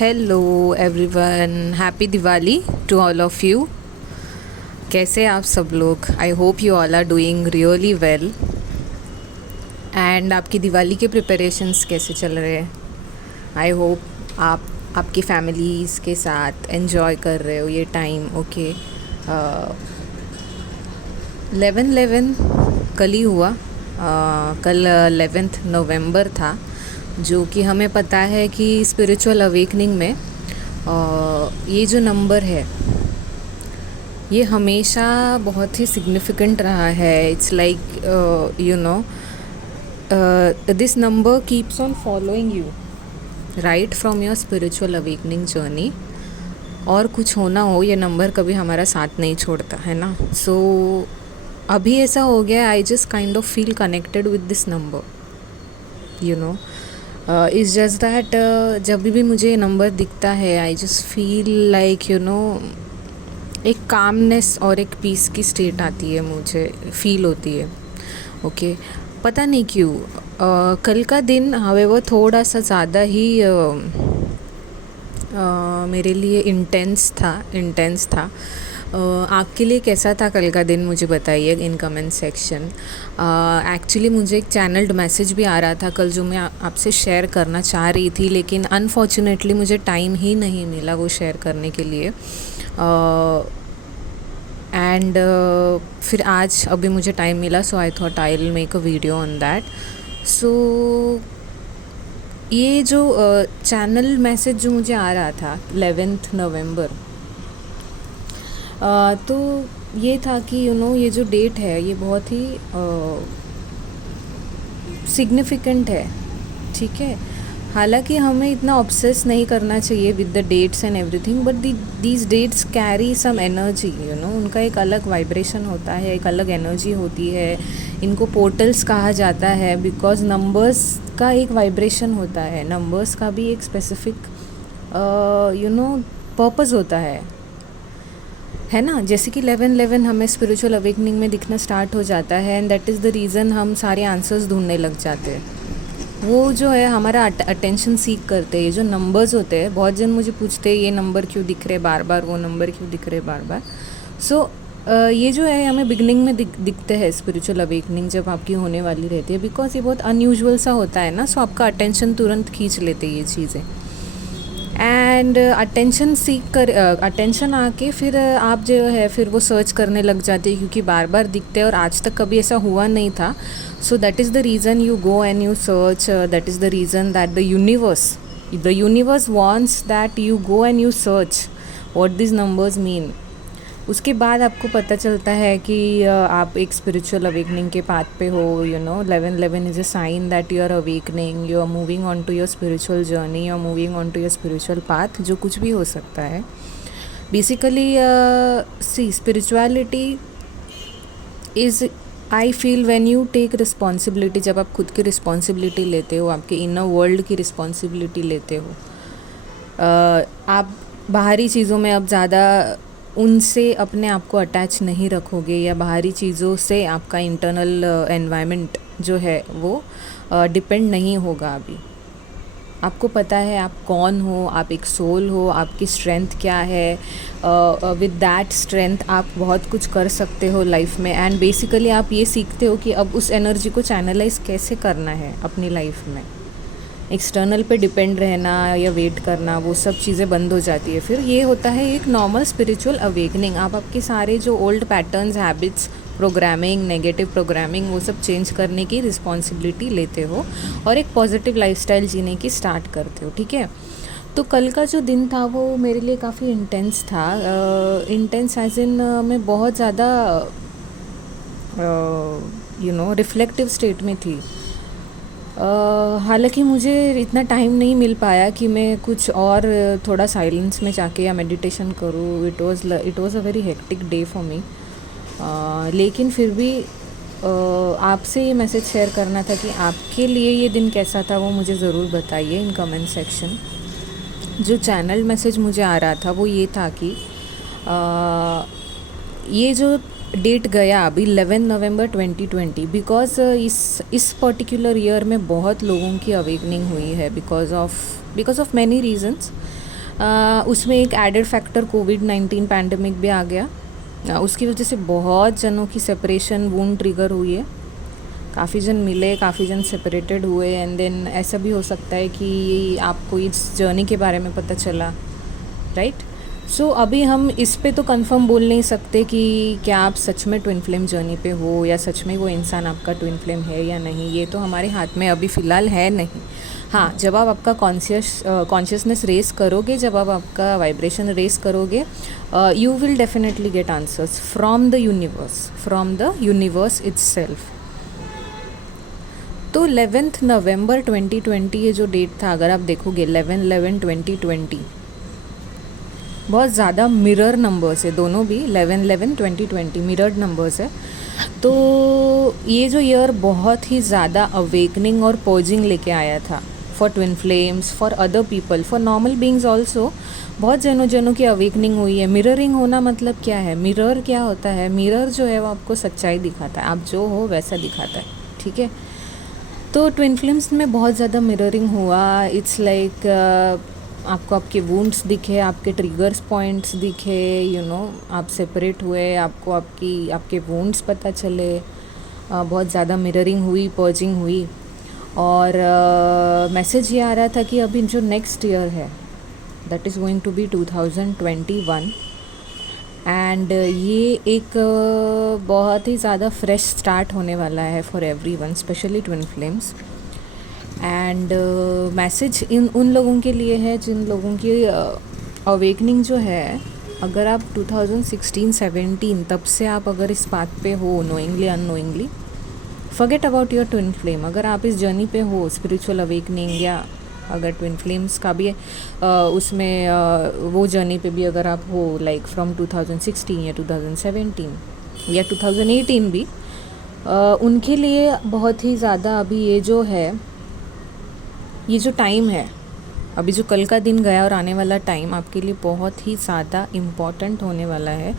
Hello everyone, happy Diwali to all of you. कैसे आप सब लोग? I hope you all are doing really well. And आपकी दिवाली के प्रिपरेशंस कैसे चल रहे हैं? आई होप आप आपकी फैमिलीज़ के साथ एंजॉय कर रहे हो ये टाइम। ओके, 11/11 कल ही हुआ। कल 11th नवंबर था, जो कि हमें पता है कि स्पिरिचुअल अवेकनिंग में ये जो नंबर है ये हमेशा बहुत ही सिग्निफिकेंट रहा है। It's like this number keeps on following you right from your spiritual awakening journey. और कुछ होना हो, ये नंबर कभी हमारा साथ नहीं छोड़ता है ना। सो अभी ऐसा हो गया, I just kind of feel connected with this number, you know. It's just that जब भी मुझे ये नंबर दिखता है, आई जस्ट फील लाइक एक कामनेस और एक पीस की स्टेट आती है, मुझे फील होती है। ओके, पता नहीं क्यों। कल का दिन हावेवर थोड़ा सा ज़्यादा ही मेरे लिए इंटेंस था। आपके लिए कैसा था कल का दिन, मुझे बताइए इन कमेंट सेक्शन। एक्चुअली मुझे एक चैनल्ड मैसेज भी आ रहा था कल, जो मैं आपसे शेयर करना चाह रही थी, लेकिन अनफॉर्चुनेटली मुझे टाइम ही नहीं मिला वो शेयर करने के लिए। एंड फिर आज अभी मुझे टाइम मिला, so I thought I will make a video on that. So ये जो चैनल मैसेज जो मुझे आ रहा था 11th नवंबर, तो ये था कि ये जो डेट है ये बहुत ही सिग्निफिकेंट है, ठीक है। हालांकि हमें इतना ऑब्सेस नहीं करना चाहिए with the dates and everything, but these dates carry some energy, उनका एक अलग वाइब्रेशन होता है, एक अलग एनर्जी होती है। इनको पोर्टल्स कहा जाता है बिकॉज नंबर्स का एक वाइब्रेशन होता है, नंबर्स का भी एक स्पेसिफिक पर्पस होता है ना। जैसे कि 11/11 हमें स्पिरिचुअल अवेकनिंग में दिखना स्टार्ट हो जाता है, and that is the reason हम सारे आंसर्स ढूंढने लग जाते हैं। वो जो है हमारा अटेंशन सीख करते हैं। ये जो नंबर्स होते हैं, बहुत जन मुझे पूछते हैं ये नंबर क्यों दिख रहे बार बार, वो नंबर क्यों दिख रहे बार बार। सो ये जो है हमें बिगनिंग में दिखते हैं स्पिरिचुअल अवेकनिंग जब आपकी होने वाली रहती है, बिकॉज ये बहुत अनयूजुअल सा होता है ना। सो आपका अटेंशन तुरंत खींच लेते ये चीज़ें, एंड अटेंशन आके फिर आप जो है फिर वो सर्च करने लग जाते हैं, क्योंकि बार बार दिखते हैं और आज तक कभी ऐसा हुआ नहीं था। So that is the reason you go and you search, that is the reason that the universe wants that you go and you search what this numbers mean. उसके बाद आपको पता चलता है कि आप एक स्पिरिचुअल अवेकनिंग के पाथ पे हो। 11/11 is a sign that you are awakening, you are moving on to your spiritual journey, you are moving on to your spiritual path, जो कुछ भी हो सकता है। Basically see spirituality is, I feel when you take responsibility, जब आप खुद की रिस्पॉन्सिबिलिटी लेते हो, आपके इनर वर्ल्ड की रिस्पॉन्सिबिलिटी लेते हो। आप बाहरी चीज़ों में अब ज़्यादा उनसे अपने आप को अटैच नहीं रखोगे, या बाहरी चीज़ों से आपका इंटरनल एनवायरनमेंट जो है वो डिपेंड नहीं होगा। अभी आपको पता है आप कौन हो, आप एक सोल हो, आपकी स्ट्रेंथ क्या है। विद दैट स्ट्रेंथ आप बहुत कुछ कर सकते हो लाइफ में, एंड बेसिकली आप ये सीखते हो कि अब उस एनर्जी को चैनलाइज कैसे करना है अपनी लाइफ में। एक्सटर्नल पे डिपेंड रहना या वेट करना, वो सब चीज़ें बंद हो जाती है। फिर ये होता है एक नॉर्मल स्पिरिचुअल अवेकनिंग। आप आपके सारे जो old patterns, habits, programming, negative programming, वो सब चेंज करने की रिस्पॉन्सिबिलिटी लेते हो और एक पॉजिटिव लाइफस्टाइल जीने की स्टार्ट करते हो, ठीक है। तो कल का जो दिन था वो मेरे लिए काफ़ी इंटेंस था। इंटेंस एज इन मैं बहुत ज़्यादा रिफ्लेक्टिव स्टेट में थी। हालांकि मुझे इतना टाइम नहीं मिल पाया कि मैं कुछ और थोड़ा साइलेंस में जाके या मेडिटेशन करूँ। It was a very hectic day for me. लेकिन फिर भी आपसे ये मैसेज शेयर करना था कि आपके लिए ये दिन कैसा था, वो मुझे ज़रूर बताइए इन कमेंट सेक्शन। जो चैनल मैसेज मुझे आ रहा था वो ये था कि ये जो डेट गया अभी 11 नवंबर 2020, बिकॉज इस पर्टिकुलर ईयर में बहुत लोगों की अवेकनिंग हुई है बिकॉज ऑफ मैनी रीजंस। उसमें एक एडेड फैक्टर कोविड-19 पैंडमिक भी आ गया। उसकी वजह से बहुत जनों की सेपरेशन वूंड ट्रिगर हुई है। काफ़ी जन मिले, काफ़ी जन सेपरेटेड हुए एंड देन ऐसा भी हो सकता है कि आपको इस जर्नी के बारे में पता चला, राइट। सो अभी हम इस पे तो कंफर्म बोल नहीं सकते कि क्या आप सच में ट्विन फ्लेम जर्नी पे हो या सच में वो इंसान आपका ट्विन फ्लेम है या नहीं, ये तो हमारे हाथ में अभी फ़िलहाल है नहीं। हाँ, जब आप आपका कॉन्शियसनेस रेस करोगे, जब आप आपका वाइब्रेशन रेस करोगे, you will definitely get answers from the universe itself. तो 11 नवंबर 2020 ये जो डेट था, अगर आप देखोगे 11/11/2020, बहुत ज़्यादा मिरर नंबर्स है, दोनों भी 11/11/2020 मिरर्ड नंबर्स है। तो ये जो ईयर बहुत ही ज़्यादा अवेकनिंग और पर्जिंग लेके आया था for twin flames, for other people, for normal beings also. बहुत जनों की अवेकनिंग हुई है। मिररिंग होना मतलब क्या है? मिरर क्या होता है? मिरर जो है वो आपको सच्चाई दिखाता है, आप जो हो वैसा दिखाता है, ठीक है। तो ट्विन फ्लेम्स में बहुत ज़्यादा मिररिंग हुआ। इट्स लाइक आपको आपके वुंड्स दिखे, आपके ट्रिगर्स पॉइंट्स दिखे, आप सेपरेट हुए, आपको आपके वुंड्स पता चले। बहुत ज़्यादा मिररिंग हुई, पर्जिंग हुई। और मैसेज ये आ रहा था कि अभी जो नेक्स्ट ईयर है that is going to be 2021 and ये एक बहुत ही ज़्यादा फ्रेश स्टार्ट होने वाला है for everyone, specially twin flames. And message उन लोगों के लिए है जिन लोगों की अवेकनिंग जो है, अगर आप 2016-17 तब से आप अगर इस बात पे हो, knowingly unknowingly, forget about your twin flame. अगर आप इस जर्नी पे हो, स्पिरिचुअल अवेकनिंग, या अगर ट्विन फ्लेम्स का भी उसमें वो जर्नी पे भी अगर आप हो, लाइक फ्रॉम 2016 या 2017 या 2018 भी, उनके लिए बहुत ही ज़्यादा अभी ये जो टाइम है, अभी जो कल का दिन गया और आने वाला टाइम आपके लिए बहुत ही ज़्यादा इम्पॉर्टेंट होने वाला है।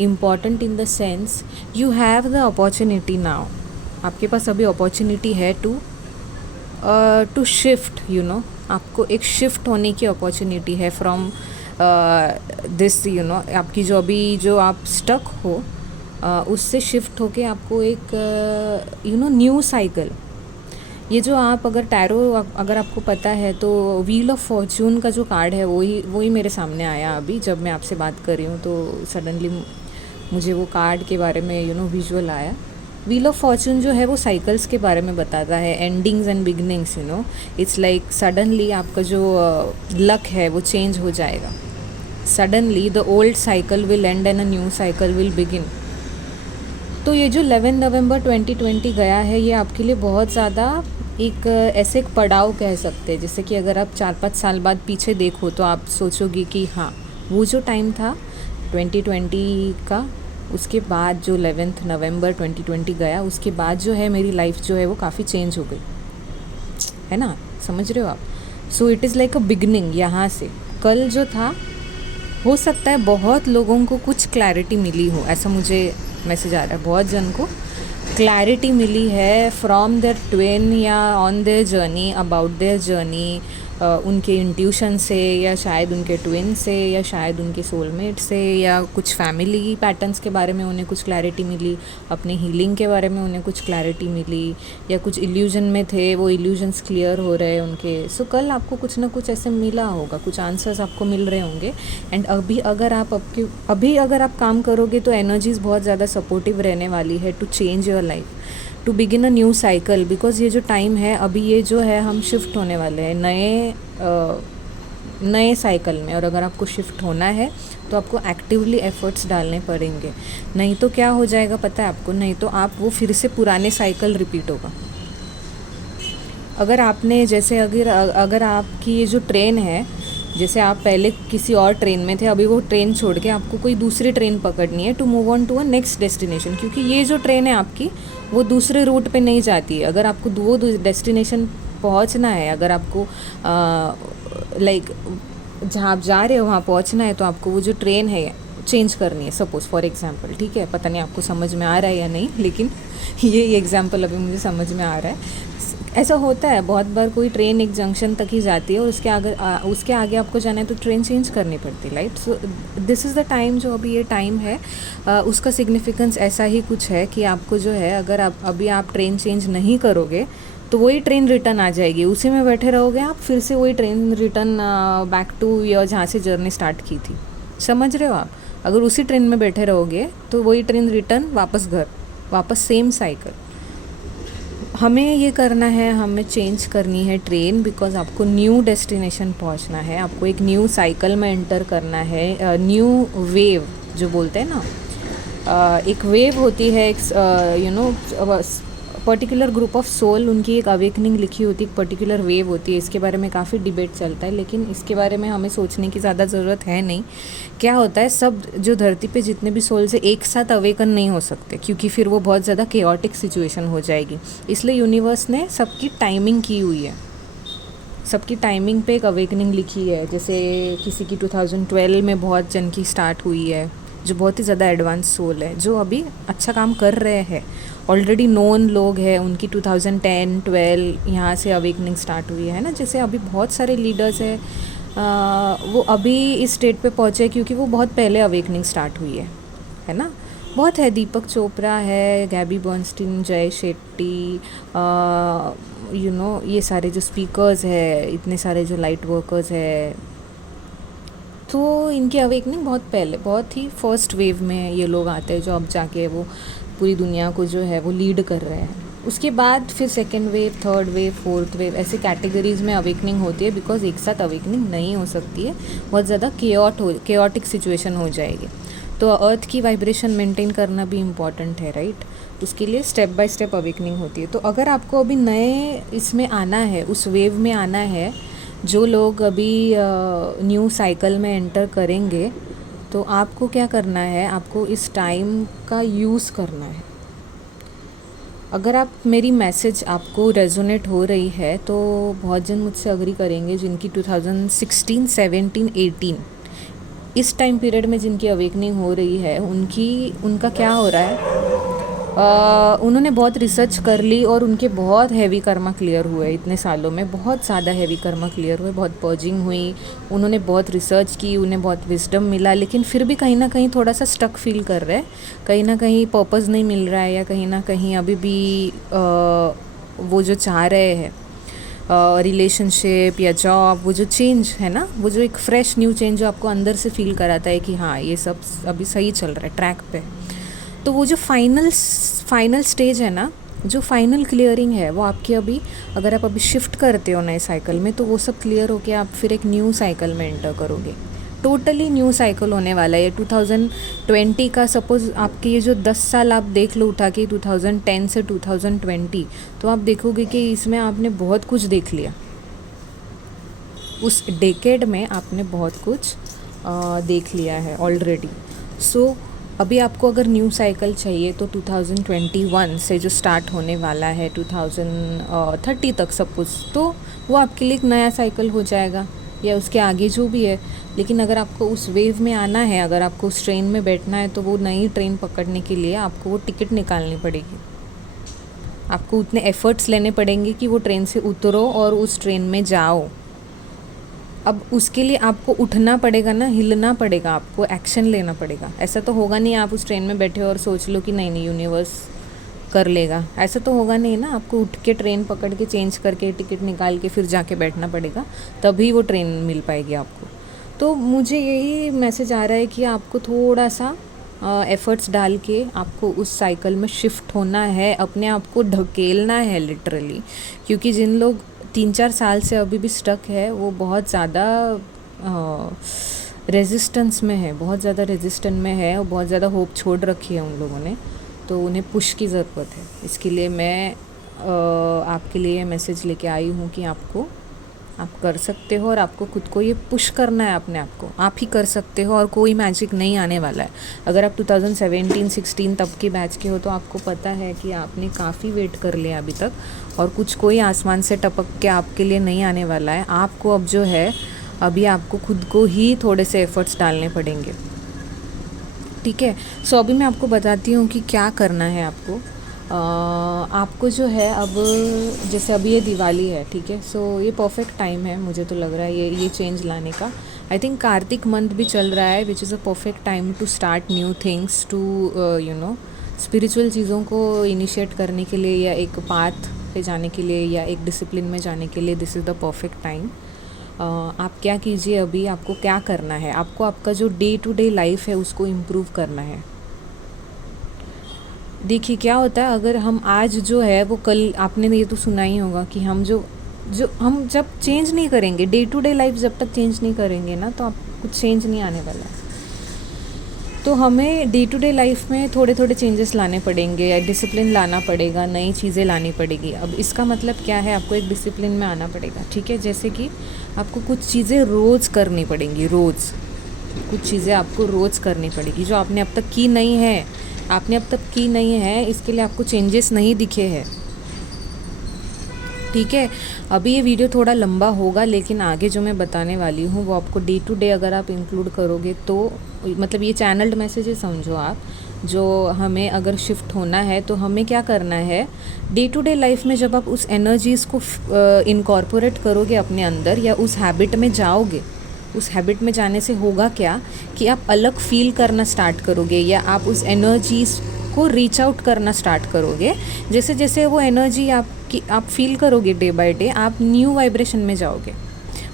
Important in the sense you have the opportunity now. आपके पास अभी अपॉर्चुनिटी है टू शिफ्ट, आपको एक शिफ्ट होने की अपॉर्चुनिटी है फ्रॉम दिस, आपकी जो आप स्टक हो, उससे शिफ्ट होके आपको एक न्यू साइकिल। ये जो आप अगर टैरो अगर आपको पता है तो व्हील ऑफ फॉर्चून का जो कार्ड है वही मेरे सामने आया अभी जब मैं आपसे बात कर रही हूँ। तो सडनली मुझे वो कार्ड के बारे में विजुअल आया। व्हील ऑफ फॉर्चून जो है वो साइकिल्स के बारे में बताता है, endings and beginnings. It's like suddenly आपका जो लक है वो चेंज हो जाएगा। Suddenly the old cycle will and and a new cycle will begin. तो ये जो 11 नवंबर 2020 गया है, ये आपके लिए बहुत ज़्यादा एक ऐसे एक पड़ाव कह सकते हैं। जैसे कि अगर आप 4-5 साल बाद पीछे देखो तो आप सोचोगे कि हाँ, वो जो टाइम था 2020 का, उसके बाद जो 11 नवंबर 2020 गया, उसके बाद जो है मेरी लाइफ जो है वो काफ़ी चेंज हो गई है ना, समझ रहे हो आप। So it is like a beginning. यहाँ से कल जो था, हो सकता है बहुत लोगों को कुछ क्लैरिटी मिली हो, ऐसा मुझे मैसेज आ रहा है। बहुत जन को क्लैरिटी मिली है फ्रॉम देयर ट्विन या on their journey, about their journey, उनके इंट्यूशन से, या शायद उनके ट्विन से, या शायद उनके सोलमेट से, या कुछ फैमिली पैटर्न्स के बारे में उन्हें कुछ क्लैरिटी मिली, अपने हीलिंग के बारे में उन्हें कुछ क्लैरिटी मिली, या कुछ इल्यूजन में थे वो इल्यूजन्स क्लियर हो रहे हैं उनके। सो कल आपको कुछ ना कुछ ऐसे मिला होगा, कुछ आंसर्स आपको मिल रहे होंगे। एंड अभी अगर आप काम करोगे तो एनर्जीज़ बहुत ज़्यादा सपोर्टिव रहने वाली है to change your life, to begin a new cycle. Because ये जो टाइम है अभी, ये जो है हम शिफ्ट होने वाले हैं नए साइकिल में। और अगर आपको शिफ्ट होना है तो आपको एक्टिवली एफर्ट्स डालने पड़ेंगे, नहीं तो क्या हो जाएगा पता है आपको, नहीं तो आप वो फिर से पुराने साइकिल रिपीट होगा। अगर आपने जैसे अगर आपकी ये जो ट्रेन है, जैसे आप पहले किसी और ट्रेन में थे, अभी वो ट्रेन छोड़ के आपको कोई दूसरी ट्रेन पकड़नी है to move on to a next destination, क्योंकि ये जो ट्रेन है आपकी वो दूसरे रूट पे नहीं जाती है। अगर आपको वो डेस्टिनेशन पहुंचना है, अगर आपको लाइक जहाँ आप जा रहे हो वहाँ पहुँचना है, तो आपको वो जो ट्रेन है चेंज करनी है, सपोज़ फॉर एग्जांपल, ठीक है। पता नहीं आपको समझ में आ रहा है या नहीं, लेकिन ये एग्जांपल अभी मुझे समझ में आ रहा है ऐसा होता है बहुत बार, कोई ट्रेन एक जंक्शन तक ही जाती है और उसके आगे आपको जाना है तो ट्रेन चेंज करनी पड़ती है, right. So this is the time, जो अभी ये टाइम है उसका सिग्निफिकेंस ऐसा ही कुछ है कि आपको जो है, अगर आप ट्रेन चेंज नहीं करोगे तो वही ट्रेन रिटर्न आ जाएगी, उसी में बैठे रहोगे आप, फिर से वही train return back to your जहाँ से जर्नी स्टार्ट की थी। समझ रहे हो आप? अगर उसी ट्रेन में बैठे रहोगे तो वही ट्रेन रिटर्न वापस घर, वापस सेम साइकिल। हमें ये करना है, हमें चेंज करनी है ट्रेन, बिकॉज आपको न्यू डेस्टिनेशन पहुंचना है, आपको एक न्यू साइकिल में एंटर करना है। न्यू वेव जो बोलते हैं ना, एक वेव होती है, एक पर्टिकुलर ग्रुप ऑफ सोल, उनकी एक अवेकनिंग लिखी होती है, एक पर्टिकुलर वेव होती है। इसके बारे में काफ़ी डिबेट चलता है, लेकिन इसके बारे में हमें सोचने की ज़्यादा ज़रूरत है नहीं। क्या होता है, सब जो धरती पे जितने भी सोल्स है एक साथ अवेकन नहीं हो सकते, क्योंकि फिर वो बहुत ज़्यादा केओटिक सिचुएशन हो जाएगी। इसलिए यूनिवर्स ने सबकी टाइमिंग की हुई है, सबकी टाइमिंग पे एक अवेकनिंग लिखी है। जैसे किसी की 2012 में बहुत जन की स्टार्ट हुई है, जो बहुत ही ज़्यादा एडवांस सोल है, जो अभी अच्छा काम कर रहे हैं, ऑलरेडी नोन लोग हैं, उनकी 2010-12 यहाँ से अवेकनिंग स्टार्ट हुई है ना। जैसे अभी बहुत सारे लीडर्स हैं, वो अभी इस स्टेट पे पहुँचे क्योंकि वो बहुत पहले अवेकनिंग स्टार्ट हुई है ना। बहुत है, दीपक चोपड़ा है, गैबी बर्नस्टीन, जय शेट्टी, ये सारे जो स्पीकर्स है, इतने सारे जो लाइट वर्कर्स है, तो इनकी अवेकनिंग बहुत पहले, बहुत ही फर्स्ट वेव में ये लोग आते हैं, जो अब जाके वो पूरी दुनिया को जो है वो लीड कर रहे हैं। उसके बाद फिर second wave, third wave, fourth wave, ऐसे कैटेगरीज़ में अवेकनिंग होती है, बिकॉज एक साथ अवेकनिंग नहीं हो सकती है, बहुत ज़्यादा केओटिक सिचुएशन हो जाएगी। तो अर्थ की वाइब्रेशन मेंटेन करना भी इम्पॉर्टेंट है, राइट। उसके लिए स्टेप बाय स्टेप अवेकनिंग होती है। तो अगर आपको अभी नए इसमें आना है, उस वेव में आना है, जो लोग अभी न्यू साइकिल में एंटर करेंगे, तो आपको क्या करना है, आपको इस टाइम का यूज़ करना है। अगर आप, मेरी मैसेज आपको रेजोनेट हो रही है, तो बहुत जन मुझसे अग्री करेंगे, जिनकी 2016, 17, 18 इस टाइम पीरियड में जिनकी अवेकनिंग हो रही है, उनका क्या हो रहा है, उन्होंने बहुत रिसर्च कर ली और उनके बहुत हैवी कर्मा क्लियर हुए। इतने सालों में बहुत ज़्यादा हैवी कर्मा क्लियर हुए, बहुत पर्जिंग हुई, उन्होंने बहुत रिसर्च की, उन्हें बहुत विजडम मिला, लेकिन फिर भी कहीं ना कहीं थोड़ा सा स्टक फील कर रहे हैं, कहीं ना कहीं पर्पज़ नहीं मिल रहा है, या कहीं ना कहीं अभी भी वो जो चाह रहे हैं रिलेशनशिप या जॉब, वो जो चेंज है ना, वो जो एक फ्रेश न्यू चेंज जो आपको अंदर से फील कराता है कि हाँ ये सब अभी सही चल रहा है, ट्रैक पे। तो वो जो फाइनल स्टेज है ना, जो फाइनल क्लियरिंग है, वो आपकी अभी, अगर आप अभी शिफ्ट करते हो नए साइकिल में, तो वो सब क्लियर होके आप फिर एक न्यू साइकिल में एंटर करोगे। टोटली न्यू साइकिल होने वाला है। 2020 का सपोज़ आपके ये जो 10 साल आप देख लो उठा के, 2010 से 2020, तो आप देखोगे कि इसमें आपने बहुत कुछ देख लिया। उस डेकेड में आपने बहुत कुछ देख लिया है ऑलरेडी। सो अभी आपको अगर न्यू साइकिल चाहिए तो 2021 से जो स्टार्ट होने वाला है 2030 तक सपोज़, तो वो आपके लिए एक नया साइकिल हो जाएगा, या उसके आगे जो भी है। लेकिन अगर आपको उस वेव में आना है, अगर आपको उस ट्रेन में बैठना है, तो वो नई ट्रेन पकड़ने के लिए आपको वो टिकट निकालनी पड़ेगी, आपको उतने एफ़र्ट्स लेने पड़ेंगे कि वो ट्रेन से उतरो और उस ट्रेन में जाओ। अब उसके लिए आपको उठना पड़ेगा ना, हिलना पड़ेगा, आपको एक्शन लेना पड़ेगा। ऐसा तो होगा नहीं आप उस ट्रेन में बैठे और सोच लो कि नहीं यूनिवर्स कर लेगा, ऐसा तो होगा नहीं ना। आपको उठ के ट्रेन पकड़ के चेंज करके टिकट निकाल के फिर जाके बैठना पड़ेगा, तभी वो ट्रेन मिल पाएगी आपको। तो मुझे यही मैसेज आ रहा है कि आपको थोड़ा सा एफ़र्ट्स डाल के आपको उस साइकिल में शिफ्ट होना है, अपने आप को ढकेलना है लिटरली। क्योंकि जिन लोग 3-4 साल से अभी भी स्टक है, वो बहुत ज़्यादा रेजिस्टेंस में है, बहुत ज़्यादा रेजिस्टेंट में है, और बहुत ज़्यादा होप छोड़ रखी है उन लोगों ने। तो उन्हें पुश की ज़रूरत है। इसके लिए मैं आपके लिए मैसेज लेके आई हूँ कि आप कर सकते हो, और आपको खुद को ये पुश करना है अपने आप को। आप ही कर सकते हो, और कोई मैजिक नहीं आने वाला है। अगर आप 2017-16 तब के बैच के हो, तो आपको पता है कि आपने काफ़ी वेट कर लिया अभी तक, और कोई आसमान से टपक के आपके लिए नहीं आने वाला है। आपको अब जो है, अभी आपको खुद को ही थोड़े से एफ़र्ट्स डालने पड़ेंगे, ठीक है। सो अभी मैं आपको बताती हूँ कि क्या करना है आपको। आपको जो है अब जैसे अभी ये दिवाली है, ठीक है, सो ये परफेक्ट टाइम है मुझे तो लग रहा है ये चेंज लाने का। आई थिंक कार्तिक मंथ भी चल रहा है which is a perfect time to start new things, to you know spiritual चीज़ों को इनिशिएट करने के लिए या एक पाथ पे जाने के लिए या एक डिसिप्लिन में जाने के लिए this is the perfect time. आप क्या कीजिए, अभी आपको क्या करना है, आपको आपका जो डे टू डे लाइफ है उसको इम्प्रूव करना है। देखिए क्या होता है, अगर हम आज जो है वो कल, आपने ये तो सुना ही होगा कि हम जो हम जब चेंज नहीं करेंगे, डे टू डे लाइफ जब तक चेंज नहीं करेंगे ना, तो आप कुछ चेंज नहीं आने वाला है। तो हमें डे टू डे लाइफ में थोड़े थोड़े चेंजेस लाने पड़ेंगे या डिसिप्लिन लाना पड़ेगा, नई चीज़ें लानी पड़ेगी। अब इसका मतलब क्या है, आपको एक डिसिप्लिन में आना पड़ेगा, ठीक है। जैसे कि आपको कुछ चीज़ें रोज़ करनी पड़ेंगी, रोज़ कुछ चीज़ें आपको रोज़ करनी पड़ेगी जो आपने अब तक की नहीं है। आपने अब तक की नहीं है, इसके लिए आपको चेंजेस नहीं दिखे हैं, ठीक है। अभी ये वीडियो थोड़ा लंबा होगा, लेकिन आगे जो मैं बताने वाली हूँ वो आपको डे टू डे अगर आप इंक्लूड करोगे तो, मतलब ये चैनल्ड मैसेजेस समझो आप, जो हमें अगर शिफ्ट होना है तो हमें क्या करना है, डे टू डे लाइफ में जब आप उस एनर्जीज़ को इनकॉर्पोरेट करोगे अपने अंदर या उस हैबिट में जाओगे, उस हैबिट में जाने से होगा क्या कि आप अलग फील करना स्टार्ट करोगे या आप उस एनर्जीज़ को रीच आउट करना स्टार्ट करोगे। जैसे जैसे वो एनर्जी आपकी आप फील करोगे डे बाय डे, आप न्यू वाइब्रेशन में जाओगे।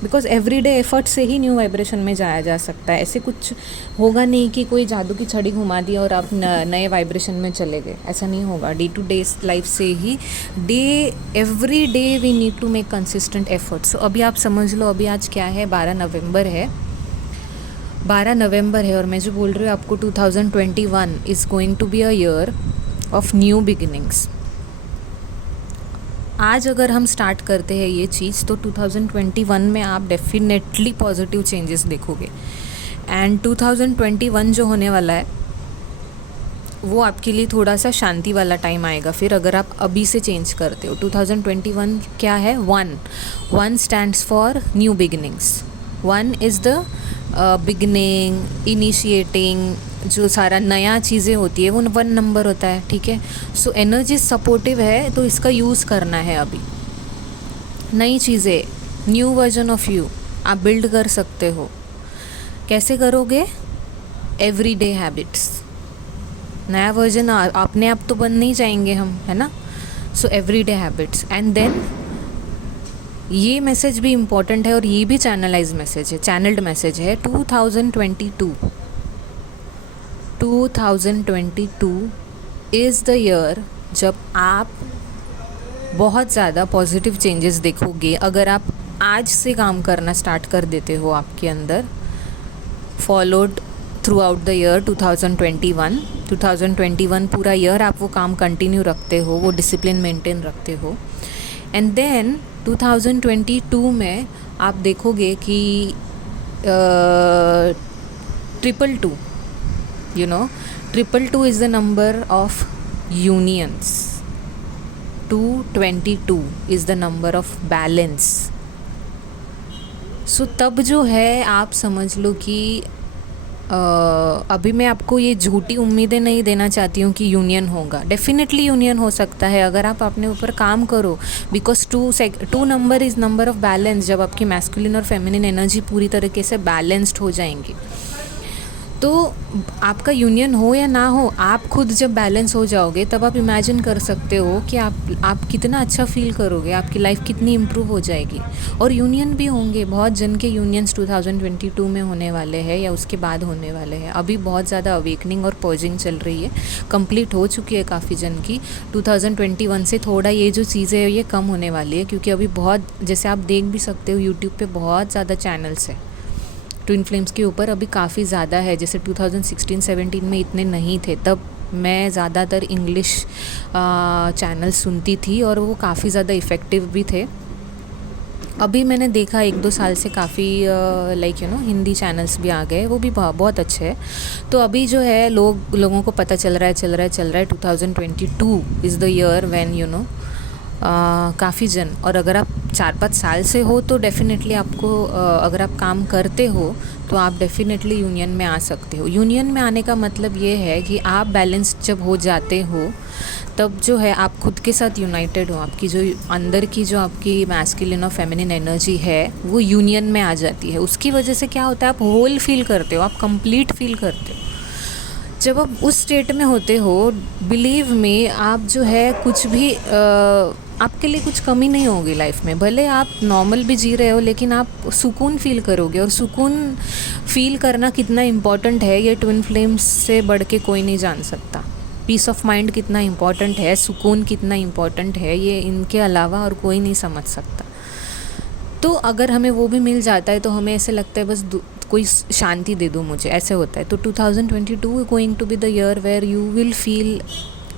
बिकॉज एवरीडे एफर्ट से ही न्यू वाइब्रेशन में जाया जा सकता है। ऐसे कुछ होगा नहीं कि कोई जादू की छड़ी घुमा दी और आप नए वाइब्रेशन में चले गए, ऐसा नहीं होगा। डे टू डे लाइफ से ही every day we need to make consistent effort. So अभी आप समझ लो, अभी आज क्या है, 12 नवंबर है, 12 नवंबर है, और मैं जो बोल रही हूँ आपको 2021 is going to be a year of new beginnings. आज अगर हम स्टार्ट करते हैं ये चीज़ तो 2021 में आप डेफिनेटली पॉजिटिव चेंजेस देखोगे। एंड 2021 जो होने वाला है वो आपके लिए थोड़ा सा शांति वाला टाइम आएगा फिर, अगर आप अभी से चेंज करते हो। 2021 क्या है, 1 stands for new beginnings. 1 is the beginning, initiating, जो सारा नया चीज़ें होती है वो 1 नंबर होता है, ठीक है। सो एनर्जी सपोर्टिव है तो इसका यूज़ करना है। अभी नई चीज़ें, न्यू वर्जन ऑफ यू आप बिल्ड कर सकते हो। कैसे करोगे, एवरीडे हैबिट्स, नया वर्जन अपने आप तो बन नहीं जाएंगे हम, है ना। सो एवरीडे हैबिट्स, एंड देन ये मैसेज भी इम्पॉर्टेंट है और ये भी चैनलाइज मैसेज है, चैनल्ड मैसेज है। 2022 इज़ द ईयर जब आप बहुत ज़्यादा पॉजिटिव चेंजेस देखोगे अगर आप आज से काम करना स्टार्ट कर देते हो आपके अंदर, followed through out the year 2021 पूरा ईयर आप वो काम कंटिन्यू रखते हो, वो डिसिप्लिन मेंटेन रखते हो। एंड देन 2022 में आप देखोगे कि 222, you know, 222 is the number of unions, 222 is the number of balance. So तब जो है आप समझ लो कि अभी मैं आपको ये झूठी उम्मीदें नहीं देना चाहती हूँ कि यूनियन होगा। डेफिनेटली यूनियन हो सकता है अगर आप अपने ऊपर काम करो, because 2 number is number of balance. जब आपकी मैस्कुलिन और फेमिनिन एनर्जी पूरी तरीके से बैलेंस्ड हो जाएंगी तो आपका यूनियन हो या ना हो, आप खुद जब बैलेंस हो जाओगे तब आप इमेजिन कर सकते हो कि आप कितना अच्छा फील करोगे, आपकी लाइफ कितनी इम्प्रूव हो जाएगी। और यूनियन भी होंगे, बहुत जन के यूनियंस 2022 में होने वाले हैं या उसके बाद होने वाले हैं। अभी बहुत ज़्यादा अवेकनिंग और पर्जिंग चल रही है, कंप्लीट हो चुकी है काफ़ी जन की। 2021 से थोड़ा ये जो चीज़ें है ये कम होने वाली है, क्योंकि अभी बहुत, जैसे आप देख भी सकते हो यूट्यूब पे बहुत ज़्यादा चैनल्स है ट्विन फ्लेम्स के ऊपर, अभी काफ़ी ज़्यादा है। जैसे 2016-17 में इतने नहीं थे, तब मैं ज़्यादातर इंग्लिश चैनल सुनती थी और वो काफ़ी ज़्यादा इफ़ेक्टिव भी थे। अभी मैंने देखा 1-2 साल से काफ़ी हिंदी चैनल्स भी आ गए, वो भी बहुत अच्छे हैं। तो अभी जो है लोगों को पता चल रहा है 2022 इज़ द ईयर व्हेन काफ़ी जन। और अगर आप 4-5 साल से हो तो डेफ़िनेटली आपको अगर आप काम करते हो तो आप डेफ़िनेटली यूनियन में आ सकते हो। यूनियन में आने का मतलब ये है कि आप बैलेंस जब हो जाते हो तब जो है आप खुद के साथ यूनाइटेड हो, आपकी जो अंदर की जो आपकी मैस्कुलिन और फेमिनिन एनर्जी है वो यूनियन में आ जाती है। उसकी वजह से क्या होता है, आप होल फील करते हो, आप कंप्लीट फील करते हो। जब आप उस स्टेट में होते हो, बिलीव में आप जो है कुछ भी आपके लिए कुछ कमी नहीं होगी लाइफ में। भले आप नॉर्मल भी जी रहे हो लेकिन आप सुकून फील करोगे। और सुकून फील करना कितना इम्पॉर्टेंट है ये ट्विन फ्लेम्स से बढ़ के कोई नहीं जान सकता। पीस ऑफ माइंड कितना इम्पॉर्टेंट है, सुकून कितना इम्पॉर्टेंट है, ये इनके अलावा और कोई नहीं समझ सकता। तो अगर हमें वो भी मिल जाता है तो हमें ऐसे लगता है बस कोई शांति दे दो मुझे, ऐसे होता है। तो 2022 going to be the year where you will feel